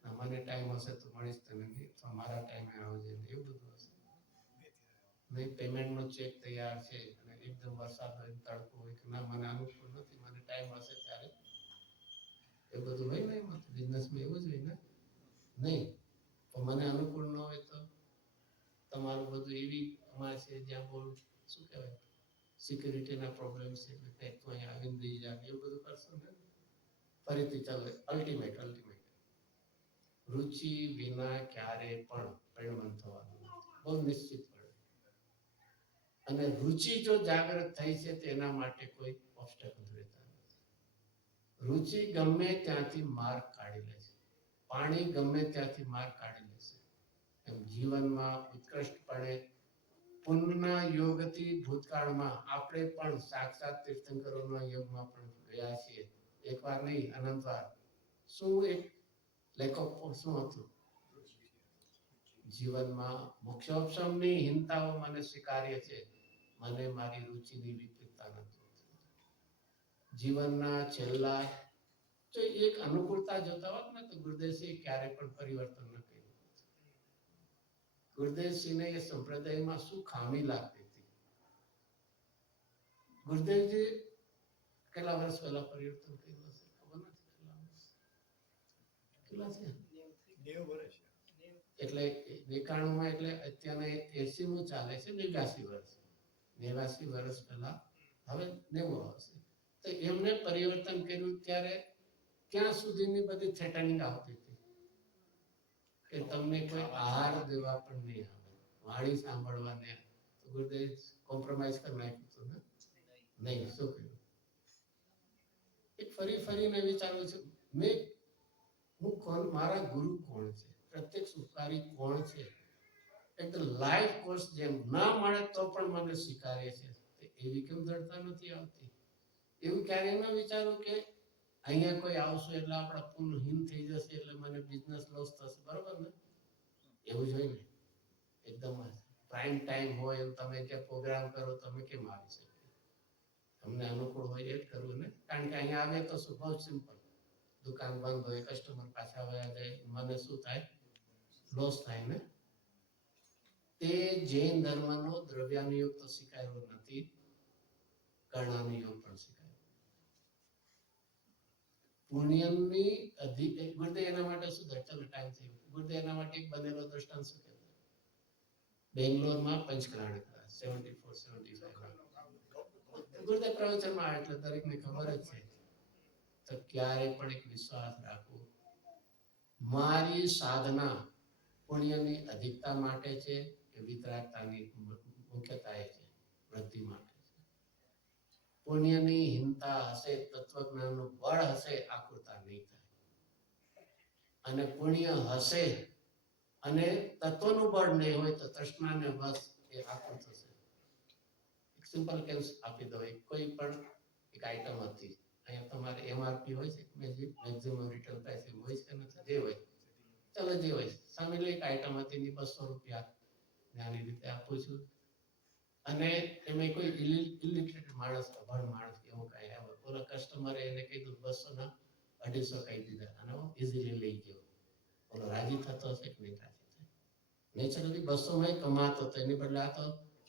ના મને ટાઈમ હશે તો મળીશ તને નહીં તો મારા ટાઈમે આવજે ને એવું બધું હશે નહીં. પેમેન્ટનો ચેક તૈયાર છે અને એકદમ વરસાદ હોય તડકો હોય કે ના મને અનુકૂળ નથી મને ટાઈમ હશે ત્યારે એ બધું હોય ને એમાં બિઝનેસમાં એવું જ હોય ને નહીં તો મને અનુકૂળ ન હોય તો તમારું બધું એવી અમારે છે જ્યાં બહુ શું કહેવાય સિક્યુરિટીના પ્રોબ્લેમ છે એટલે કંઈક તો અહીંયા આવીને દઈ જાય એવું બધું કરશો ને ફરીથી ચાલો અલ્ટિમેટ રુચિ વિના ક્યારે પણ પરિણામ થવાનું બહુ નિશ્ચિત પડે. અને રુચિ જો જાગૃત થઈ છે તેના માટે કોઈ ઓબ્સ્ટેકલ રહેતા નથી. રુચિ ગમે ત્યાંથી માર્ગ કાઢી લે છે. પાણી ગમે ત્યાંથી માર્ગ કાઢી લેશે. એમ જીવનમાં ઉત્કૃષ્ટપણે પુણ્યના યોગથી ભૂતકાળમાં આપણે પણ સાક્ષાત તીર્થંકરોના યોગમાં પણ ગયા છીએ. એકવાર નહીં અનંતવાર. શું એક લેખક શું હતું જીવનમાં મોક્ષોપશમની હિંતાઓ મને સ્વીકાર્ય છે મને મારી રુચિની વિપરીતતા નથી. જીવનના છેલ્લા જો એક અનુકૂળતા જોતા હોત ને તો ગુરુદેવસિંહ ક્યારે પણ પરિવર્તન ન કર્યું. ગુરુદેવસિંહને એ સંપ્રદાયમાં શું ખામી લાગતી હતી. ગુરુદેવજી કેટલા વર્ષ પહેલા પરિવર્તન કર્યું હશે ખબર નથી. કેટલા છે 90 વર્ષ એટલે 91 એટલે અત્યારે 80 ચાલે છે 89 વર્ષ 89 વર્ષ પહેલા હવે 90 આવશે તો એમને પરિવર્તન કર્યું ત્યારે ત્યાં સુધીની બધી થ્રેટનિંગ આવતી હતી કે તમને કોઈ આહાર દેવા પણ નહીં આવે વાણી સાંભળવા નહીં તો ગુરુદેવ કોમ્પ્રોમાઇઝ કરી નાખ્યું હતું ને નહીં શું કર્યું એક ફરીને વિચારું છું મેં હું કોણ મારા ગુરુ કોણ છે પ્રત્યેક સુખારી કોણ છે એકદમ લાઈફ કોર્સ જેમ ના મળે તો પણ મને સ્વીકારે છે એવી કેમ દળતા નથી આવતી. એવું ક્યારેય ન વિચારું કે અહીંયા કોઈ આવશે એટલે આપણા પુનઃહીન થઈ જશે એટલે મને બિઝનેસ લોસ થશે બરોબર ને એવું જ હોય ને એકદમ પ્રાઇમ ટાઈમ હોય એમ તમે કે પ્રોગ્રામ કરો તમે કેમ આવી શકે તમને અનુકૂળ હોય એ જ કરવું ને કારણ કે અહીંયા આવે તો શું બહુ સિમ્પલ દુકાન બંધ હોય કસ્ટમર પાછા વયા જાય મને શું થાય લોસ થાય ને. તે જૈન ધર્મનો દ્રવ્યાનુયોગ તો સ્વીકાર્યો નથી કર્ણાનુયોગ પણ સ્વીકાર્યો. પુણ્યની અધિક ગુરુદેવ એના માટે શું ચલો ટાઈમ થઈ ગયો ગુરુદેવ એના માટે એક બનેલો દ્રષ્ટાંત શું કહેવાય બેંગ્લોરમાં પંચકલાણ 74-75 ગુરુદેવ પ્રવચનમાં આવે એટલે દરેકને ખબર જ છે તો ક્યારે પણ એક વિશ્વાસ રાખવો મારી સાધના પુણ્યની અધિકતા માટે છે કે વિતરાગતાની મુખ્યતાએ છે વૃદ્ધિ માટે છે. પુણ્યની હિંતા હશે તત્વજ્ઞાનનું બળ હશે આકૃતા નહીં થાય અને પુણ્ય હશે અને તત્વનું બળ નહીં હોય તો તૃષ્ણાને બસ એ આકૃત થશે. એક સિમ્પલ કેસ આપી દો કોઈ પણ એક આઈટમ હતી અહીંયા તમારે એમઆરપી હોય છે મેક્સિમમ રિટેલ પ્રાઇસ હોય છે કે નથી જે હોય ચાલો જે હોય સામે એક આઈટમ હતી ની 200 રૂપિયા આની રીતે આપું છું અને એમાં કોઈ ઇલિટરેટ માણસ અભણ માણસ એવું કઈ આવે ઓલા કસ્ટમરે એને કીધું 200 ના 250 કહી દીધા અને ઇઝીલી લઈ ગયો ઓલો રાજી થતો હશે કે નહીં રાજી થાય નેચરલી 200 માં કમાતો હતો એની બદલે આ તો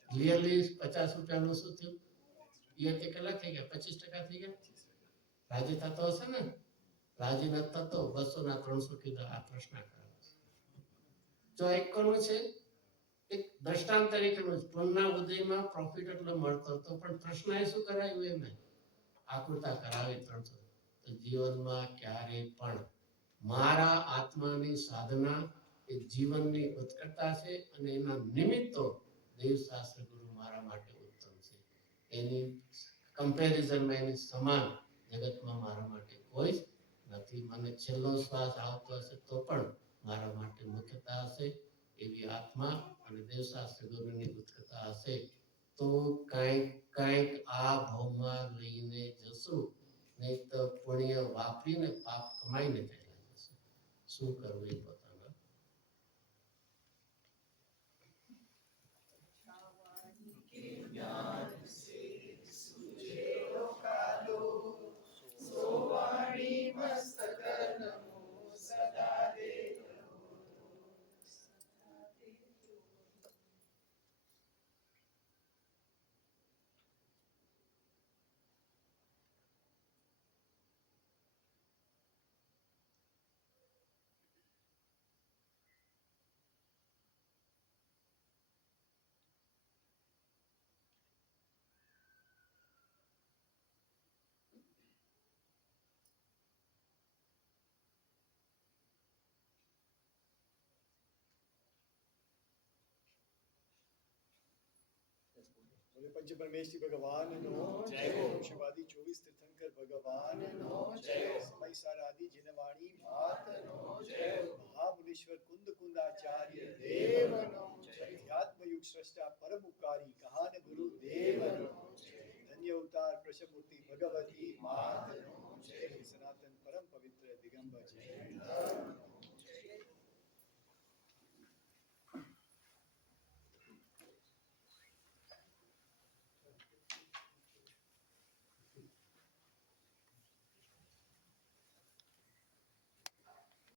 ક્લિયરલી 50 રૂપિયાનું શું થયું એ તે કેટલા થઈ ગયા 25% થઈ ગયા રાજી થતો હશે ને રાજી ન થતો 200 ના 300 કીધા આ પ્રશ્ન કરે જો એક કોનું છે એક દ્રષ્ટાંત તરીકેનું પુનઃના ઉદયમાં પ્રોફિટ એટલો મળતો હતો પણ પ્રશ્નએ શું કરાયું એને આકૃતા કરાવી 300 તો જીવનમાં ક્યારે પણ મારા આત્માની સાધના એ જીવનની ઉત્કટતા છે અને એના નિમિત્તો દેવશાસ્ત્ર ગુરુ મારા માટે ઉત્તમ છે એની કમ્પેરિઝનમાં એની સમાન જગતમાં મારા માટે કોઈ નથી. મને છેલ્લો શ્વાસ આવતો હશે તો પણ મારા માટે મુખ્યતા હશે એવી આત્મા અને દેવશાસ્ત્ર ગુરુની ઉત્કટતા હશે તો કંઈક આ ભાવમાં લઈને જશું નહીં તો પુણ્ય વાપરીને પાપ કમાઈને ચાલ્યા જશે. શું કરવું એ પોતાના બોલે પંચ પરમેશ્વરી ભગવાનનો જય હો. શિવાદી 24 તીર્થંકર ભગવાનનો જય હો. સમય સારાદી જીનવાણી માતનો જય હો. મહામુનીશ્વર કુંદ કુંદાચાર્ય દેવનો જય હો. અધ્યાત્મ યુગ શ્રેષ્ઠા પરમ ઉપકારી કહાન ગુરુ દેવનો જય હો. ધન્ય અવતાર પ્રશમૂર્તિ ભગવતી માતનો જય હો. સનાતન પરમ પવિત્ર દિગંબર જય હો.